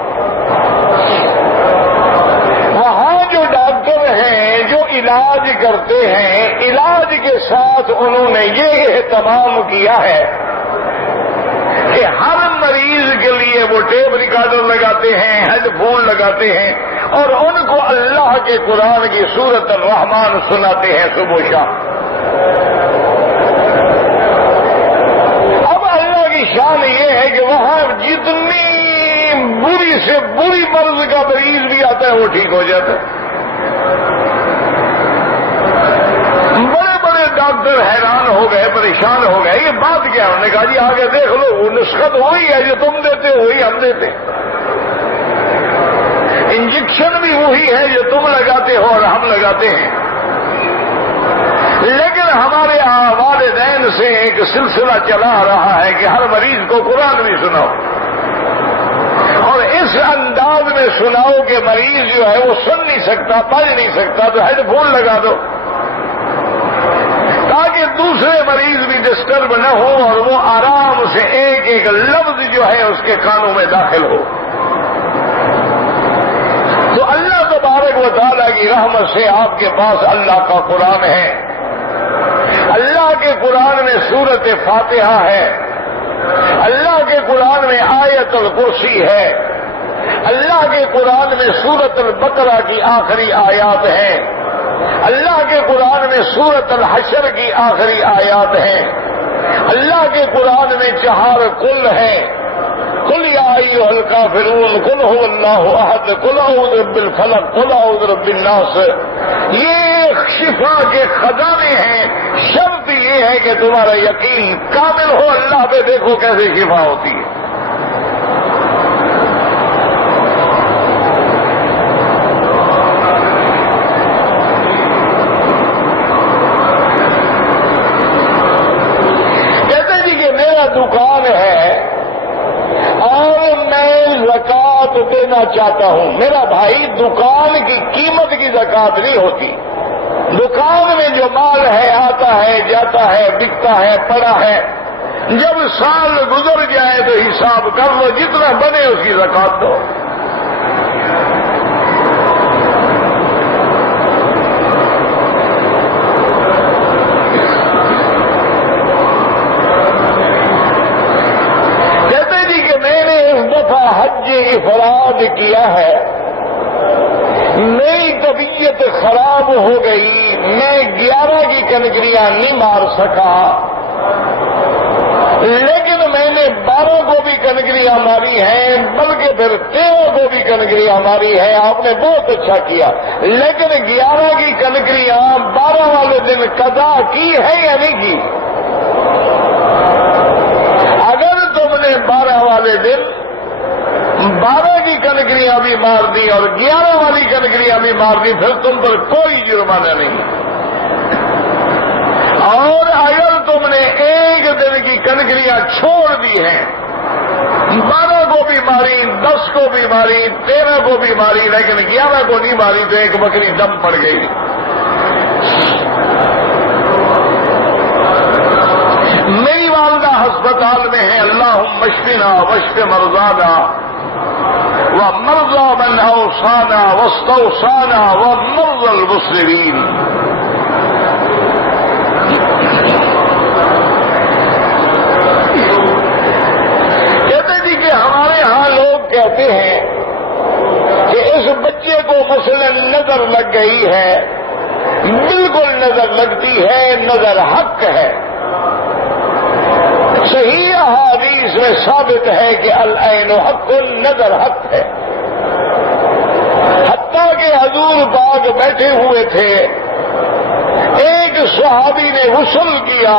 وہاں جو ڈاکٹر ہیں جو علاج کرتے ہیں علاج کے ساتھ انہوں نے یہ اہتمام کیا ہے کہ ہر مریض کے لیے وہ ٹیپ ریکارڈر لگاتے ہیں, ہیڈ فون لگاتے ہیں اور ان کو اللہ کے قرآن کی سورۃ الرحمن سناتے ہیں صبح و شام. اب اللہ کی شان یہ ہے کہ وہاں جتنی بری سے بری مرض کا مریض بھی آتا ہے وہ ٹھیک ہو جاتا ہے. ڈاکٹر حیران ہو گئے, پریشان ہو گئے, یہ بات کیا؟ انہوں نے کہا جی آگے دیکھ لو, وہ نسخت وہی ہے جو تم دیتے ہو وہی ہم دیتے, انجیکشن بھی وہی ہے جو تم لگاتے ہو اور ہم لگاتے ہیں. لیکن ہمارے والدین سے ایک سلسلہ چلا رہا ہے کہ ہر مریض کو قرآن بھی سناؤ اور اس انداز میں سناؤ کہ مریض جو ہے وہ سن نہیں سکتا, پڑھ نہیں سکتا, تو ہیڈ فون لگا دو تاکہ دوسرے مریض بھی ڈسٹرب نہ ہو اور وہ آرام سے ایک ایک لفظ جو ہے اس کے کانوں میں داخل ہو. تو اللہ تبارک و تعالیٰ کی رحمت سے آپ کے پاس اللہ کا قرآن ہے. اللہ کے قرآن میں سورۃ فاتحہ ہے. اللہ کے قرآن میں آیت الکرسی ہے. اللہ کے قرآن میں سورۃ البقرہ کی آخری آیات ہیں. اللہ کے قرآن میں سورۃ الحشر کی آخری آیات ہیں. اللہ کے قرآن میں 4 قل ہیں. قل یا ایھا الکافرون، قل هو اللہ احد، قل اعوذ برب الفلق، قل اعوذ برب الناس. یہ شفا کے خزانے ہیں. شرط یہ ہے کہ تمہارا یقین کامل ہو اللہ پہ. دیکھو کیسے شفا ہوتی ہے. کہتے جی کہ میرا دکان ہے اور میں زکوٰۃ دینا چاہتا ہوں. میرا بھائی دکان کی قیمت کی زکوٰۃ نہیں ہوتی. دکان میں جو مال ہے آتا ہے جاتا ہے بکتا ہے پڑا ہے. جب سال گزر جائے تو حساب کر لو، جتنا بنے اس کی زکوٰۃ دو. حج افراد کیا ہے، میری طبیعت خراب ہو گئی، میں 11 کی کنکریاں نہیں مار سکا، لیکن میں نے 12 کو بھی کنکریاں ماری ہیں، بلکہ پھر 13 کو بھی کنکریاں ماری ہیں. آپ نے بہت اچھا کیا. لیکن 11 کی کنکریاں 12 والے دن قضا کی ہے یا نہیں کی؟ اگر تم نے 12 والے دن 12 کی کنکریاں بھی مار دی اور 11 والی کنکریاں بھی مار دی، پھر تم پر کوئی جرمانہ نہیں. اور اگر تم نے ایک دن کی کنکریاں چھوڑ دی ہیں، 12 کو بھی ماری، 10 کو بھی ماری، 13 کو بھی ماری، لیکن 11 کو نہیں ماری، تو ایک بکری دم پڑ گئی. میری والدہ ہسپتال میں ہے. اللہم اشفنا واشف مرضانا ومرضى من اوصانا واستوصانا ومرضى المسلمين. کہتے جی کہ ہمارے ہاں لوگ کہتے ہیں کہ اس بچے کو مثلا نظر لگ گئی ہے. بالکل نظر لگتی ہے، نظر حق ہے. صحیح احادیث میں ثابت ہے کہ العین حق، نظر حق ہے. حتیٰ کہ حضور پاک بیٹھے ہوئے تھے، ایک صحابی نے غسل کیا،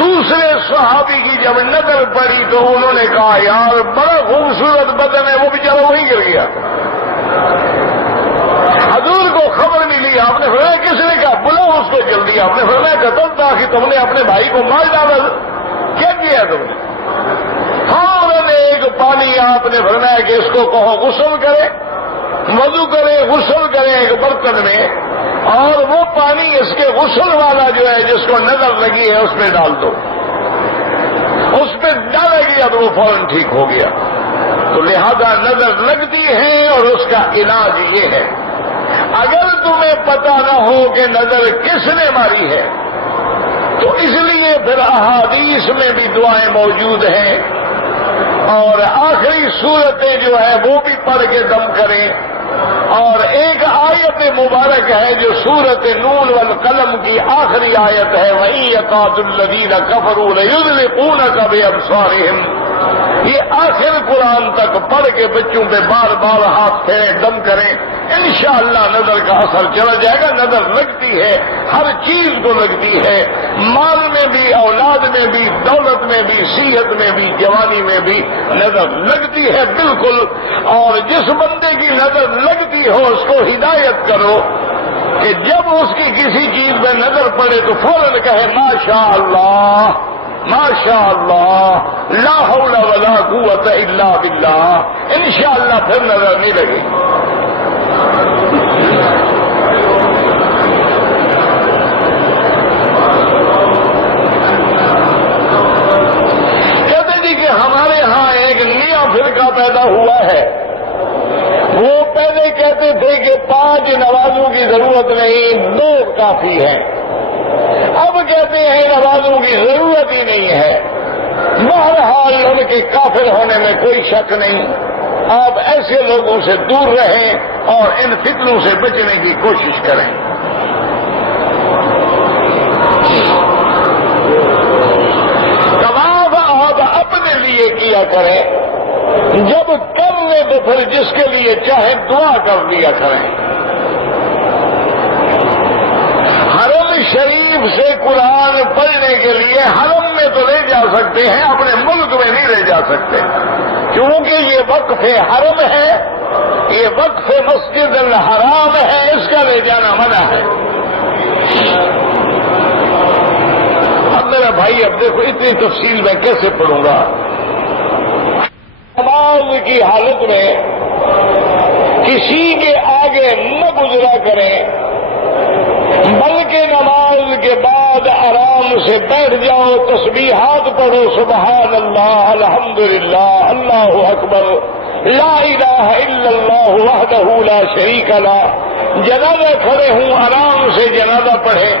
دوسرے صحابی کی جب نظر پڑی تو انہوں نے کہا یار بڑا خوبصورت بدن ہے، وہ بیچارہ وہیں گر گیا. حضور کو خبر ملی. آپ نے فرمایا کس نے کہا؟ بلاؤ اس کو جلدی. آپ نے فرمایا قتل تھا کہ تم نے اپنے بھائی کو مار ڈالا. کیا کیا تم نے؟ فوراً ایک پانی آپ نے فرمایا کہ اس کو کہو غسل کرے، وضو کرے، غسل کرے ایک برتن میں، اور وہ پانی اس کے غسل والا جو ہے جس کو نظر لگی ہے اس پہ ڈال دو. اس پہ ڈالا گیا تو وہ فوراً ٹھیک ہو گیا. تو لہذا نظر لگتی ہے اور اس کا علاج یہ ہے. اگر تمہیں پتہ نہ ہو کہ نظر کس نے ماری ہے تو اس لیے پھر احادیث میں بھی دعائیں موجود ہیں، اور آخری صورتیں جو ہے وہ بھی پڑھ کے دم کریں. اور ایک آیت مبارک ہے جو سورۃ نون والقلم کی آخری آیت ہے، وَإِن يَكَادُ الَّذِينَ كَفَرُوا لَيُزْلِقُونَكَ بِأَبْصَارِهِمْ. یہ آخر قرآن تک پڑھ کے بچوں پہ بار بار ہاتھ پھیریں، دم کریں، انشاءاللہ نظر کا اثر چلا جائے گا. نظر لگتی ہے، ہر چیز کو لگتی ہے، مال میں بھی، اولاد میں بھی، دولت میں بھی، صحت میں بھی، جوانی میں بھی نظر لگتی ہے بالکل. اور جس بندے کی نظر لگتی ہو اس کو ہدایت کرو کہ جب اس کی کسی چیز میں نظر پڑے تو فوراً کہے ماشاء اللہ ماشاء اللہ لا حول ولا قوت الا باللہ. انشاءاللہ پھر نظر نہیں لگے. ضرورت نہیں، 2 کافی ہیں۔ اب کہتے ہیں نمازوں کی ضرورت ہی نہیں ہے۔ بہرحال ان کے کافر ہونے میں کوئی شک نہیں، آپ ایسے لوگوں سے دور رہیں اور ان فتنوں سے بچنے کی کوشش کریں۔ طواف آپ اپنے لیے کیا کریں، جب کر لیں تو پھر جس کے لیے چاہے دعا کر دیا کریں۔ حرم شریف سے قرآن پڑھنے کے لیے حرم میں تو لے جا سکتے ہیں، اپنے ملک میں نہیں لے جا سکتے، کیونکہ یہ وقف حرم ہے، یہ وقف مسجد الحرام ہے، اس کا لے جانا منع ہے۔ اب میرا بھائی اب دیکھو اتنی تفصیل میں کیسے پڑھوں گا۔ نماز کی حالت میں کسی کے آگے نہ گزرا کریں، بلکہ نماز کے بعد آرام سے بیٹھ جاؤ، تسبیحات پڑھو، سبحان اللہ، الحمدللہ، اللہ اکبر، لا الہ الا اللہ وحدہ لا شریک لہ۔ جنازہ کھڑے ہوں آرام سے جنازہ پڑھیں،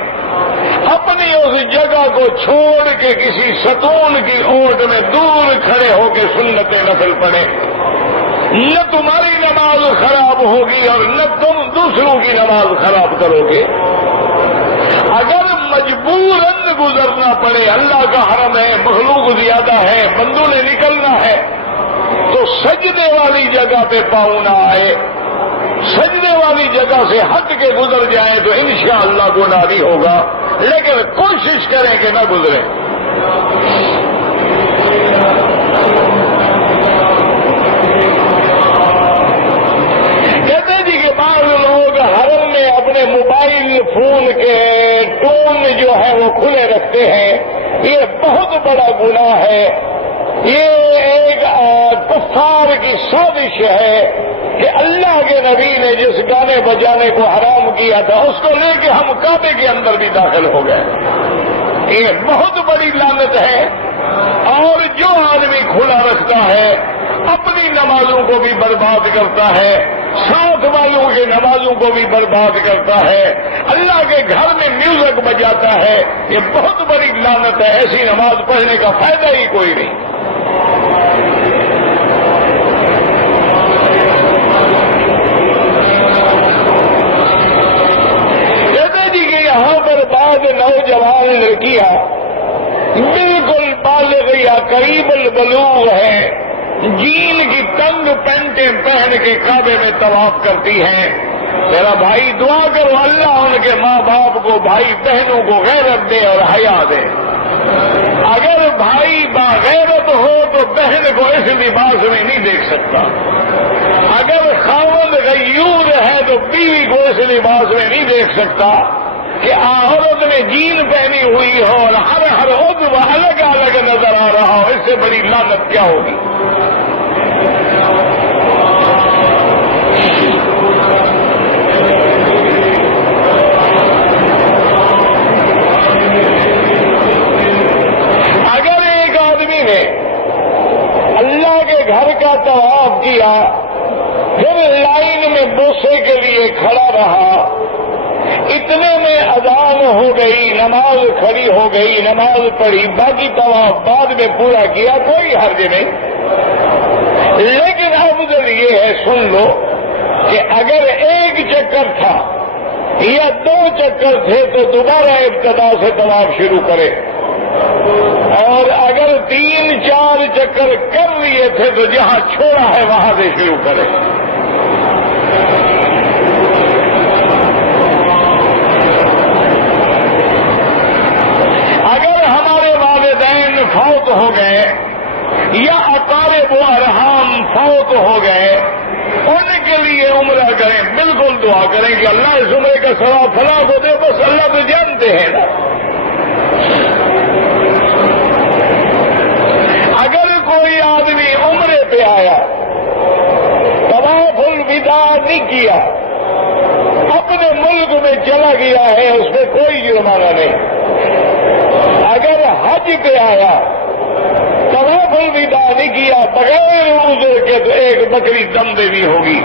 اپنی اس جگہ کو چھوڑ کے کسی ستون کی اوٹ میں دور کھڑے ہو کے سنت نفل پڑھیں، نہ تمہاری نماز خراب ہوگی اور نہ تم دوسروں کی نماز خراب کرو گے۔ اگر مجبوراً گزرنا پڑے، اللہ کا حرم ہے، مخلوق زیادہ ہے، بندوں نے نکلنا ہے، تو سجدے والی جگہ پہ پاؤں نہ آئے، سجدے والی جگہ سے ہٹ کے گزر جائیں تو انشاءاللہ گناہ نہیں ہوگا، لیکن کوشش کریں کہ نہ گزریں۔ کہتے جی کہ بعض لوگ حرم میں اپنے موبائل فون کے ٹون جو ہے وہ کھلے رکھتے ہیں، یہ بہت بڑا گناہ ہے، یہ ایک کفار کی سازش ہے کہ اللہ کے نبی نے جس گانے بجانے کو حرام کیا تھا اس کو لے کے ہم کعبے کے اندر بھی داخل ہو گئے۔ یہ بہت بڑی لعنت ہے، اور جو آدمی کھلا رکھتا ہے اپنی نمازوں کو بھی برباد کرتا ہے، ساتھ والوں کے نمازوں کو بھی برباد کرتا ہے، اللہ کے گھر میں میوزک بجاتا ہے، یہ بہت بڑی لعنت ہے، ایسی نماز پڑھنے کا فائدہ ہی کوئی نہیں۔ کہتے جی کہ یہاں پر بعض نوجوان لڑکیاں بالکل بالغ یا قریب البلوغ ہے، جین کی تنگ پینٹیں پہن کے کعبے میں طواف کرتی ہیں۔ میرا بھائی دعا کرو اللہ ان کے ماں باپ کو، بھائی بہنوں کو غیرت دے اور حیا دے۔ اگر بھائی باغیرت ہو تو بہن کو اس لباس میں نہیں دیکھ سکتا، اگر خاوند غیور ہے تو بیوی کو اس لباس میں نہیں دیکھ سکتا کہ عورت نے جین پہنی ہوئی ہو اور ہر عضو الگ الگ نظر آ رہا ہو، اس سے بڑی لعنت کیا ہوگی۔ اگر ایک آدمی نے اللہ کے گھر کا طواف کیا، پھر لائن میں بوسے کے لیے کھڑا رہا، اتنے میں اذان ہو گئی، نماز کھڑی ہو گئی، نماز پڑھی، باقی طواف بعد میں پورا کیا، کوئی حرج نہیں۔ لیکن افضل یہ ہے، سن لو، کہ اگر ایک چکر تھا یا 2 چکر تھے تو دوبارہ ابتدا سے طواف شروع کرے، اور اگر 3-4 چکر کر لیے تھے تو جہاں چھوڑا ہے وہاں سے شروع کرے۔ فوت ہو گئے یا اقارب و ارحام فوت ہو گئے، ان کے لیے عمرہ کریں، بالکل دعا کریں کہ اللہ اس عمرے کا ثواب فلاں کو دے، بس اللہ تو جانتے ہیں نا۔ اگر کوئی آدمی عمرے پہ آیا، طواف الوداع نہیں کیا، اپنے ملک میں چلا گیا ہے، اس پہ کوئی جرمانہ نہیں۔ اگر حج پہ آیا، طواف الوداع نہیں کیا، بغیر عذر کے تو ایک بکری دم دینی ہوگی۔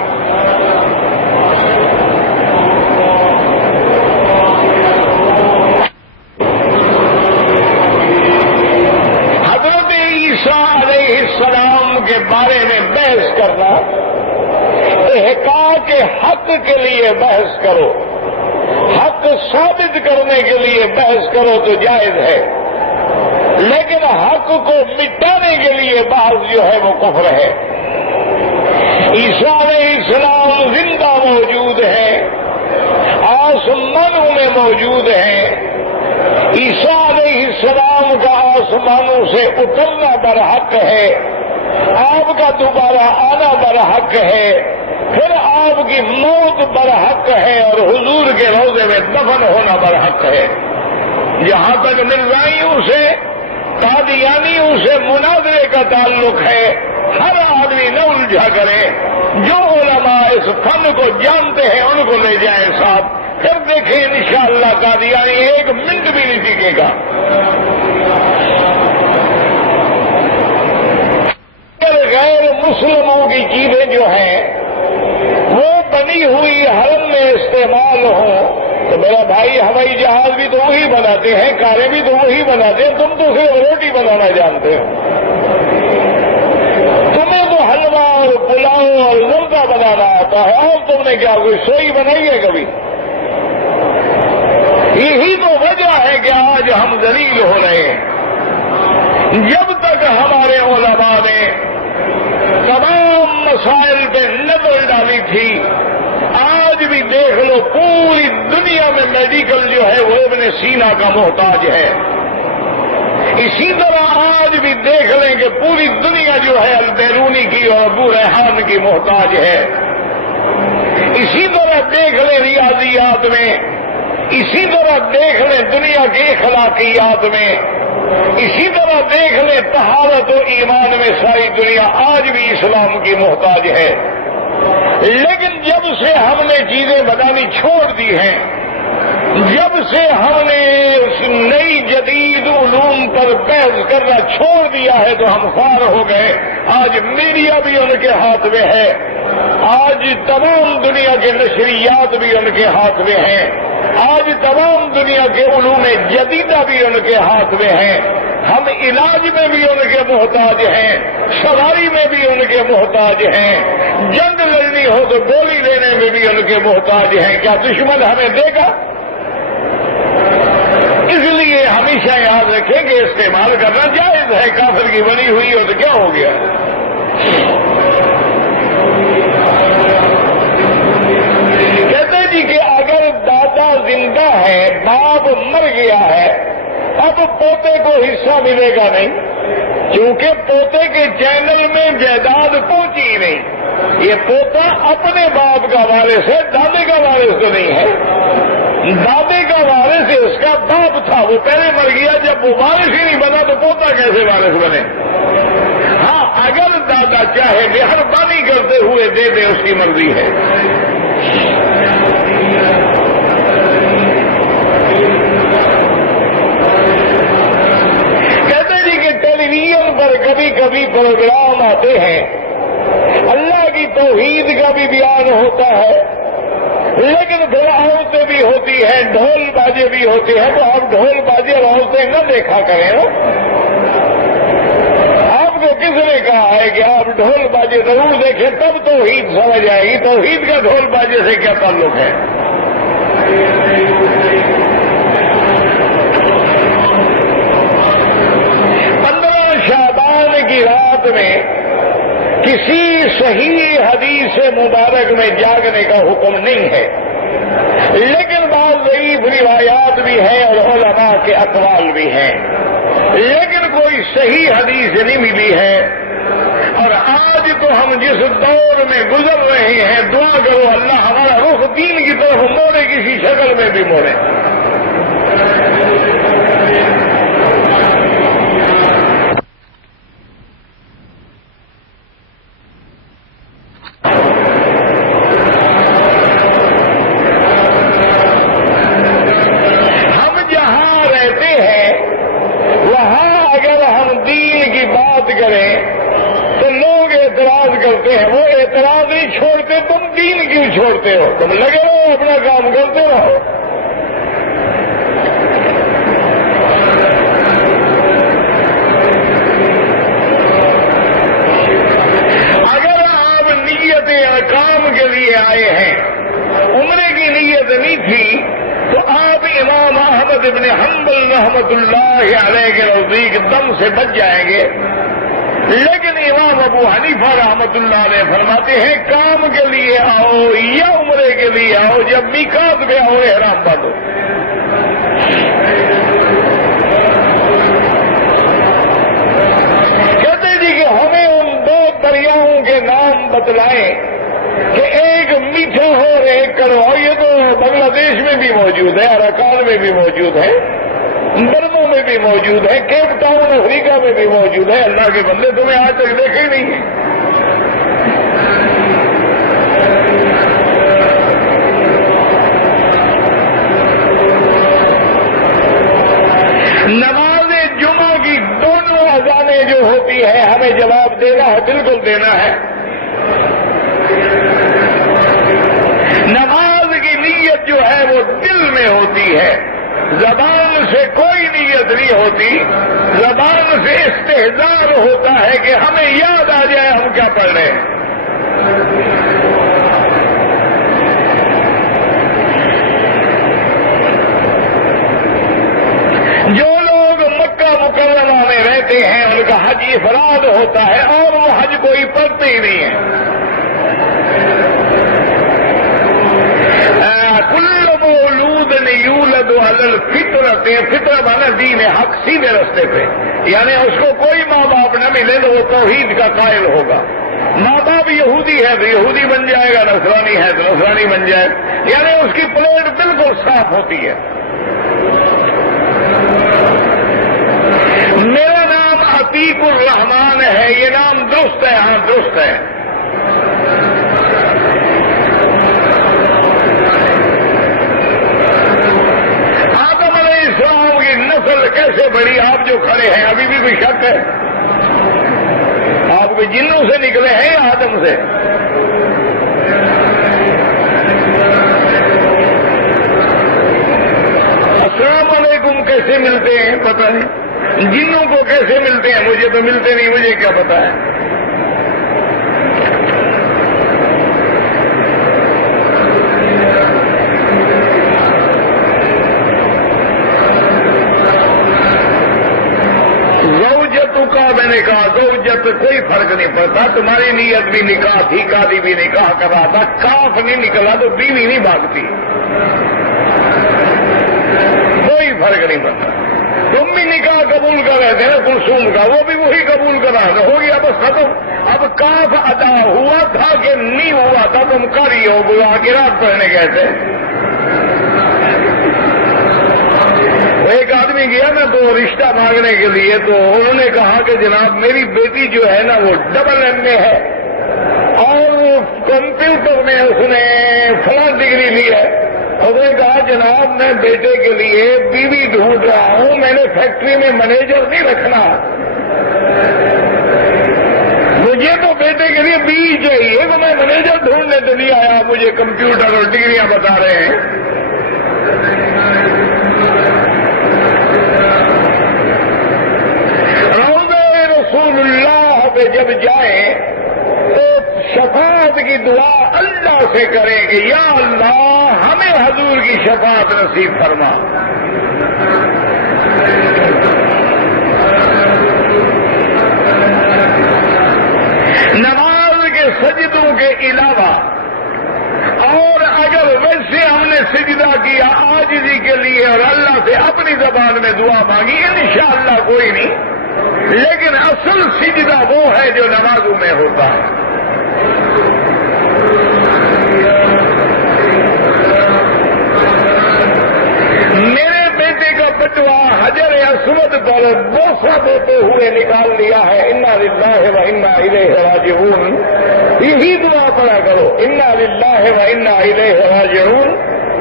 بارے میں بحث کرنا، احقاق حق کے لیے بحث کرو، حق ثابت کرنے کے لیے بحث کرو تو جائز ہے، لیکن حق کو مٹانے کے لیے بحث جو ہے وہ کفر ہے۔ عیسیٰ علیہ السلام زندہ موجود ہے، آسمانوں میں موجود ہے، عیسیٰ علیہ السلام کا آسمانوں سے اترنا برحق ہے، آپ کا دوبارہ آنا برحق ہے، پھر آپ کی موت برحق ہے اور حضور کے روضے میں دفن ہونا برحق ہے۔ جہاں تک مرزائیوں سے قادیانیوں سے مناظرے کا تعلق ہے، ہر آدمی نہ الجھا کرے، جو علماء اس فن کو جانتے ہیں ان کو لے جائیں ساتھ، پھر دیکھیں انشاءاللہ قادیانی ایک منٹ بھی نہیں ٹکے گا۔ غیر مسلموں کی چیزیں جو ہیں وہ بنی ہوئی حرم میں استعمال ہوں تو میرا بھائی ہوائی جہاز بھی تو وہی بناتے ہیں، کاریں بھی تو وہی بناتے ہیں، تم تو صرف روٹی بنانا جانتے ہو، تمہیں تو حلوہ اور پلاؤ اور مردہ بنانا آتا ہے، اور تم نے کیا کوئی سوئی بنائی ہے کبھی؟ یہی تو وجہ ہے کہ آج ہم ذلیل ہو رہے ہیں۔ جب تک ہمارے علماء نے تمام مسائل پہ نظر ڈالی تھی، آج بھی دیکھ لو پوری دنیا میں میڈیکل جو ہے وہ ابن سینا کا محتاج ہے۔ اسی طرح آج بھی دیکھ لیں کہ پوری دنیا جو ہے البیرونی کی اور ابو ریحان کی محتاج ہے۔ اسی طرح دیکھ لیں ریاضیات میں، اسی طرح دیکھ لیں دنیا کے اخلاقیات میں، اسی طرح دیکھ لیں طہارت و ایمان میں، ساری دنیا آج بھی اسلام کی محتاج ہے۔ لیکن جب سے ہم نے چیزیں بنانی چھوڑ دی ہیں، جب سے ہم نے نئی جدید علوم پر بحث کرنا چھوڑ دیا ہے تو ہم خوار ہو گئے۔ آج میڈیا بھی ان کے ہاتھ میں ہے، آج تمام دنیا کے نشریات بھی ان کے ہاتھ میں ہیں، آج تمام دنیا کے علوم جدیدہ بھی ان کے ہاتھ میں ہیں۔ ہم علاج میں بھی ان کے محتاج ہیں، سواری میں بھی ان کے محتاج ہیں، جنگ لڑنی ہو تو گولی لینے میں بھی ان کے محتاج ہیں۔ کیا دشمن ہمیں دے گا؟ اس لیے ہمیشہ یاد رکھیں کہ استعمال کرنا جائز ہے، کافر کی بنی ہوئی ہو تو کیا ہو گیا؟ کہتے جی کہ اگر دادا زندہ ہے، باپ مر گیا ہے، اب پوتے کو حصہ ملے گا نہیں، کیونکہ پوتے کے چینل میں جائیداد پہنچی ہی نہیں۔ یہ پوتا اپنے باپ کا وارث ہے، دادے کا وارث تو نہیں ہے۔ دادے کا وارث اس کا باپ تھا، وہ پہلے مر گیا، جب وہ وارث ہی نہیں بنا تو پوتا کیسے وارث بنے؟ ہاں، اگر دادا چاہے مہربانی کرتے ہوئے دے دے، اس کی مرضی ہے۔ کہتے جی کہ ٹیلی ویژن پر کبھی کبھی پروگرام آتے ہیں، اللہ کی توحید کا بھی بیان ہوتا ہے، لیکن پھر عورتیں بھی ہوتی ہیں، ڈھول بازے بھی ہوتے ہیں، تو آپ ڈھول بازے اور عورتیں نہ دیکھا کریں نا۔ آپ کو کس نے کہا ہے کہ آپ ڈھول بازے ضرور دیکھیں، تب توحید سمجھ آئے گی؟ توحید کا ڈھول بازے سے کیا تعلق ہے؟ 15 شعبان کی رات میں کسی صحیح حدیث مبارک میں جاگنے کا حکم نہیں ہے، لیکن بعض ضعیف روایات بھی ہیں اور علماء کے اقوال بھی ہیں، لیکن کوئی صحیح حدیث نہیں ملی ہے۔ اور آج تو ہم جس دور میں گزر رہے ہیں، دعا کرو اللہ ہمارا رخ دین کی طرف موڑے، کسی شکل میں بھی موڑے۔ وہ اعتراض نہیں چھوڑتے، تم دین کیوں چھوڑتے ہو؟ تم لگے رہو، اپنا کام کرتے رہو۔ سے بچ جائیں گے. لیکن امام ابو حنیفہ رحمۃ اللہ علیہ فرماتے ہیں کام کے لیے آؤ یا عمرے کے لیے آؤ، جب میقات پہ آؤ احرام باندھو. کہتے جی کہ ہمیں ان دو دریاؤں کے نام بتلائیں کہ ایک میٹھا ہو اور ایک کڑوا. یہ تو بنگلہ دیش میں بھی موجود ہے، اراکان میں بھی موجود ہے، برما میں بھی موجود ہے، کیپ ٹاؤن افریقہ میں بھی موجود ہے. اللہ کے بندے تمہیں آج تک دیکھے نہیں ہیں. نماز جمعہ کی دونوں اذانیں جو ہوتی ہیں ہمیں جواب دینا ہے، بالکل دینا ہے. نماز کی نیت جو ہے وہ دل میں ہوتی ہے، زبان سے کوئی نیت نہیں ہوتی. زبان سے استحضار ہوتا ہے کہ ہمیں یاد آ جائے ہم کیا پڑھ رہے ہیں. جو لوگ مکہ مکرمہ میں رہتے ہیں ان کا حج افراد ہوتا ہے اور وہ حج کوئی پڑھتے ہی نہیں ہے. کل مولود یولد علی الفطرۃ، فطرہ مانا دین حق، سیدھے رستے پہ. یعنی اس کو کوئی ماں باپ نہ ملے تو وہ توحید کا قائل ہوگا. ماں باپ یہودی ہے تو یہودی بن جائے گا، نصرانی ہے تو نصرانی بن جائے گا. یعنی اس کی پلیٹ بالکل صاف ہوتی ہے. میرا نام عتیق الرحمان ہے، یہ نام درست ہے؟ ہاں درست ہے. آدم علیہ السلام کی نسل کیسے بڑی؟ آپ جو کھڑے ہیں ابھی بھی کوئی شک ہے؟ آپ کو جنوں سے نکلے ہیں یا آدم سے؟ السلام علیکم کیسے ملتے ہیں پتہ نہیں، جنوں کو کیسے ملتے ہیں مجھے تو ملتے نہیں، مجھے کیا پتا ہے. زوجتوں کا میں نے کہا زوجت کوئی فرق نہیں پڑتا. تمہاری نیت بھی نکاح تھی، قاضی بھی نکاح کرا تھا، کاف نہیں نکلا تو بیوی نہیں بھاگتی. کوئی فرق نہیں پڑتا. تم بھی نکاح قبول کر رہے تھے نا کلثوم کا، وہ بھی وہی قبول کرا ہو گیا، بس ختم. اب کاف ادا ہوا تھا کہ نہیں ہوا تھا تم کر ہی ہو. گوا کی رات پڑھنے گئے تھے. ایک آدمی گیا نا تو رشتہ مانگنے کے لیے، تو انہوں نے کہا کہ جناب میری بیٹی جو ہے نا وہ ڈبل ایم اے ہے اور کمپیوٹر میں اس نے فلاں ڈگری لی ہے. اور نے کہا جناب میں بیٹے کے لیے بیوی ڈھونڈ رہا ہوں، میں نے فیکٹری میں مینیجر نہیں رکھنا، مجھے تو بیٹے کے لیے بیوی چاہیے، تو میں مینیجر ڈھونڈنے تو نہیں آیا. مجھے کمپیوٹر اور ڈگریاں بتا رہے ہیں. روضہ رسول اللہ پہ جب جائیں تو شفاعت کی دعا اللہ سے کریں کہ یا اللہ ہمیں حضور کی شفاعت نصیب فرما. نماز کے سجدوں کے علاوہ اور اگر ویسے ہم نے سجدہ کیا عاجزی کے لیے اور اللہ سے اپنی زبان میں دعا مانگی انشاءاللہ کوئی نہیں، لیکن اصل سجدہ وہ ہے جو نمازوں میں ہوتا ہے. میرے بیٹے کا بٹوا حجر اسود پر بوسہ دیتے ہوئے نکال لیا ہے. انا للہ و انا الیہ راجعون. یہی دعا پڑھا کرو، انا للہ و انا الیہ راجعون.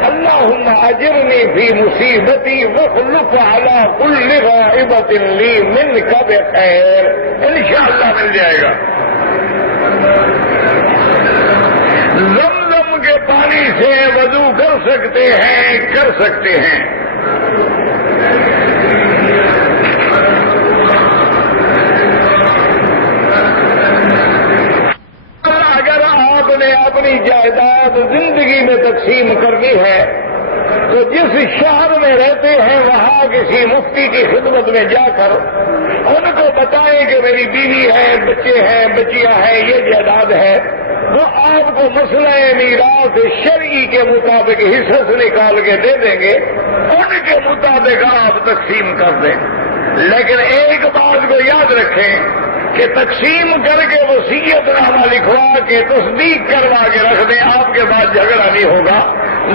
اللہم اجرنی فی مصیبتی واخلف علی کل غائبۃ لی منک بخیر. انشاءاللہ مل جائے گا. زمزم کے پانی سے وضو کر سکتے ہیں، کر سکتے ہیں. اگر آپ نے اپنی جائیداد زندگی میں تقسیم کرنی ہے تو جس شہر میں رہتے ہیں وہاں کسی مفتی کی خدمت میں جا کر ان ہیں کہ میری بیوی ہے، بچے ہیں، بچیاں ہیں، یہ جائیداد ہے، وہ آپ کو مسئلہ میراث شرعی کے مطابق حصص نکال کے دے دیں گے، ان کے مطابق آپ تقسیم کر دیں۔ لیکن ایک بات کو یاد رکھیں کہ تقسیم کر کے وصیت نامہ لکھوا کے تصدیق کروا کے رکھ دیں، آپ کے بعد جھگڑا نہیں ہوگا۔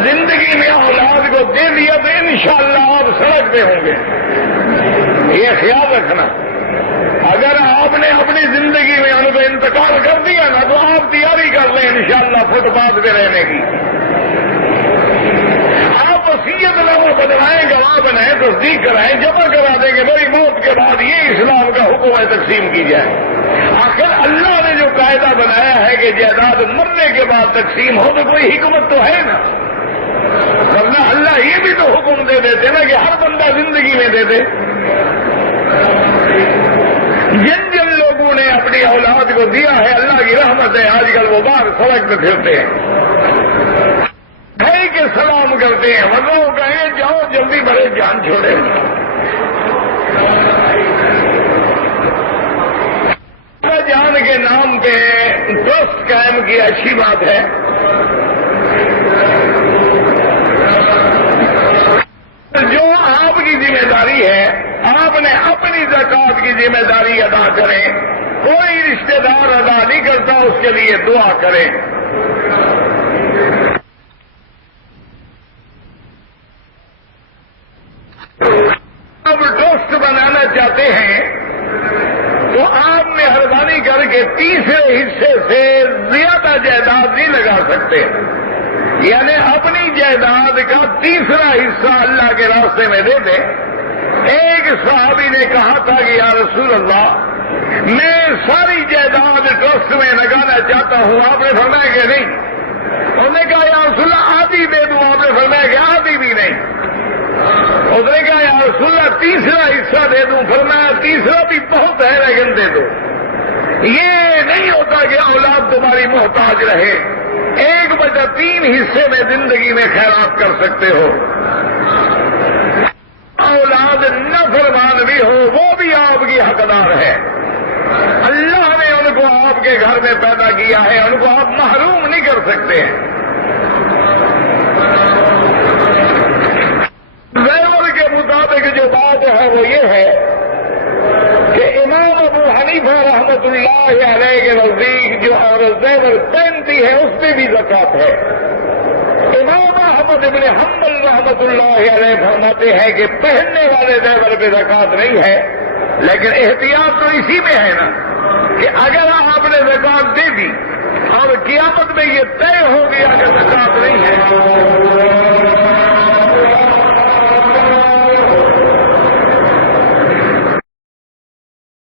زندگی میں اولاد کو دے دیا تو انشاءاللہ آپ سڑک پہ ہوں گے، یہ خیال رکھنا۔ اگر آپ نے اپنی زندگی میں ان کو انتقال کر دیا نا تو آپ تیاری کر لیں انشاءاللہ فٹ پاتھ پہ رہنے کی۔ آپ وصیت نامہ بنوائیں، گواہ بنائیں، تصدیق کرائیں، جمع کرا دیں گے میری موت کے بعد یہ اسلام کا حکم ہے تقسیم کی جائے۔ آخر اللہ نے جو قاعدہ بنایا ہے کہ جائیداد مرنے کے بعد تقسیم ہو تو کوئی حکمت تو ہے نا، ورنہ اللہ یہ بھی تو حکم دے دیتے نا کہ ہر بندہ زندگی میں دے دے۔ جن لوگوں نے اپنی اولاد کو دیا ہے اللہ کی رحمت ہے، آج کل وہ باہر سڑک پہ پھرتے ہیں، بھائی کے سلام کرتے ہیں، ورنہ وہ کہیں جاؤ جلدی بڑے جان چھوڑے۔ جان کے نام پہ ٹرسٹ قائم کی اچھی بات ہے، جو آپ کی ذمہ داری ہے آپ نے اپنی زکوٰۃ کی ذمہ داری ادا کریں، کوئی رشتہ دار ادا نہیں کرتا، اس کے لیے دعا کریں۔ اب ٹرسٹ بنانا چاہتے ہیں تو آپ مہربانی کر کے تیسرے حصے سے زیادہ جائیداد نہیں لگا سکتے، یعنی اپنی جائیداد کا تیسرا حصہ اللہ کے راستے میں دے دیں۔ ایک صحابی نے کہا تھا کہ یا رسول اللہ میں ساری جائیداد ٹرسٹ میں لگانا چاہتا ہوں، آپ نے فرمایا کہ نہیں؟ انہوں نے کہا یا رسول اللہ آدھی دے دوں، آپ نے فرمایا کہ آدھی بھی نہیں۔ اس نے کہا یا رسول اللہ تیسرا حصہ دے دوں، فرمایا تیسرا بھی بہت ہے لیکن دے دو۔ یہ نہیں ہوتا کہ اولاد تمہاری محتاج رہے، 1/3 حصے میں زندگی میں خیرات کر سکتے ہو۔ اولاد نافرمان بھی ہو وہ بھی آپ کی حقدار ہے، اللہ نے ان کو آپ کے گھر میں پیدا کیا ہے، ان کو آپ محروم نہیں کر سکتے ہیں۔ زیور کے مطابق جو بات ہے وہ یہ ہے کہ امام ابو حنیفہ رحمۃ اللہ علیہ کے نزدیک جو عورت زیور پہنتی ہے اس میں بھی زکوٰۃ ہے۔ امام احمد ابن حنبل رحمۃ اللہ علیہ فرماتے ہیں کہ پہننے والے زیور پہ زکوٰۃ نہیں ہے، لیکن احتیاط تو اسی میں ہے نا کہ اگر آپ نے زکوٰۃ دے دی اور قیامت میں یہ طے ہو گیا کہ زکوٰۃ نہیں ہے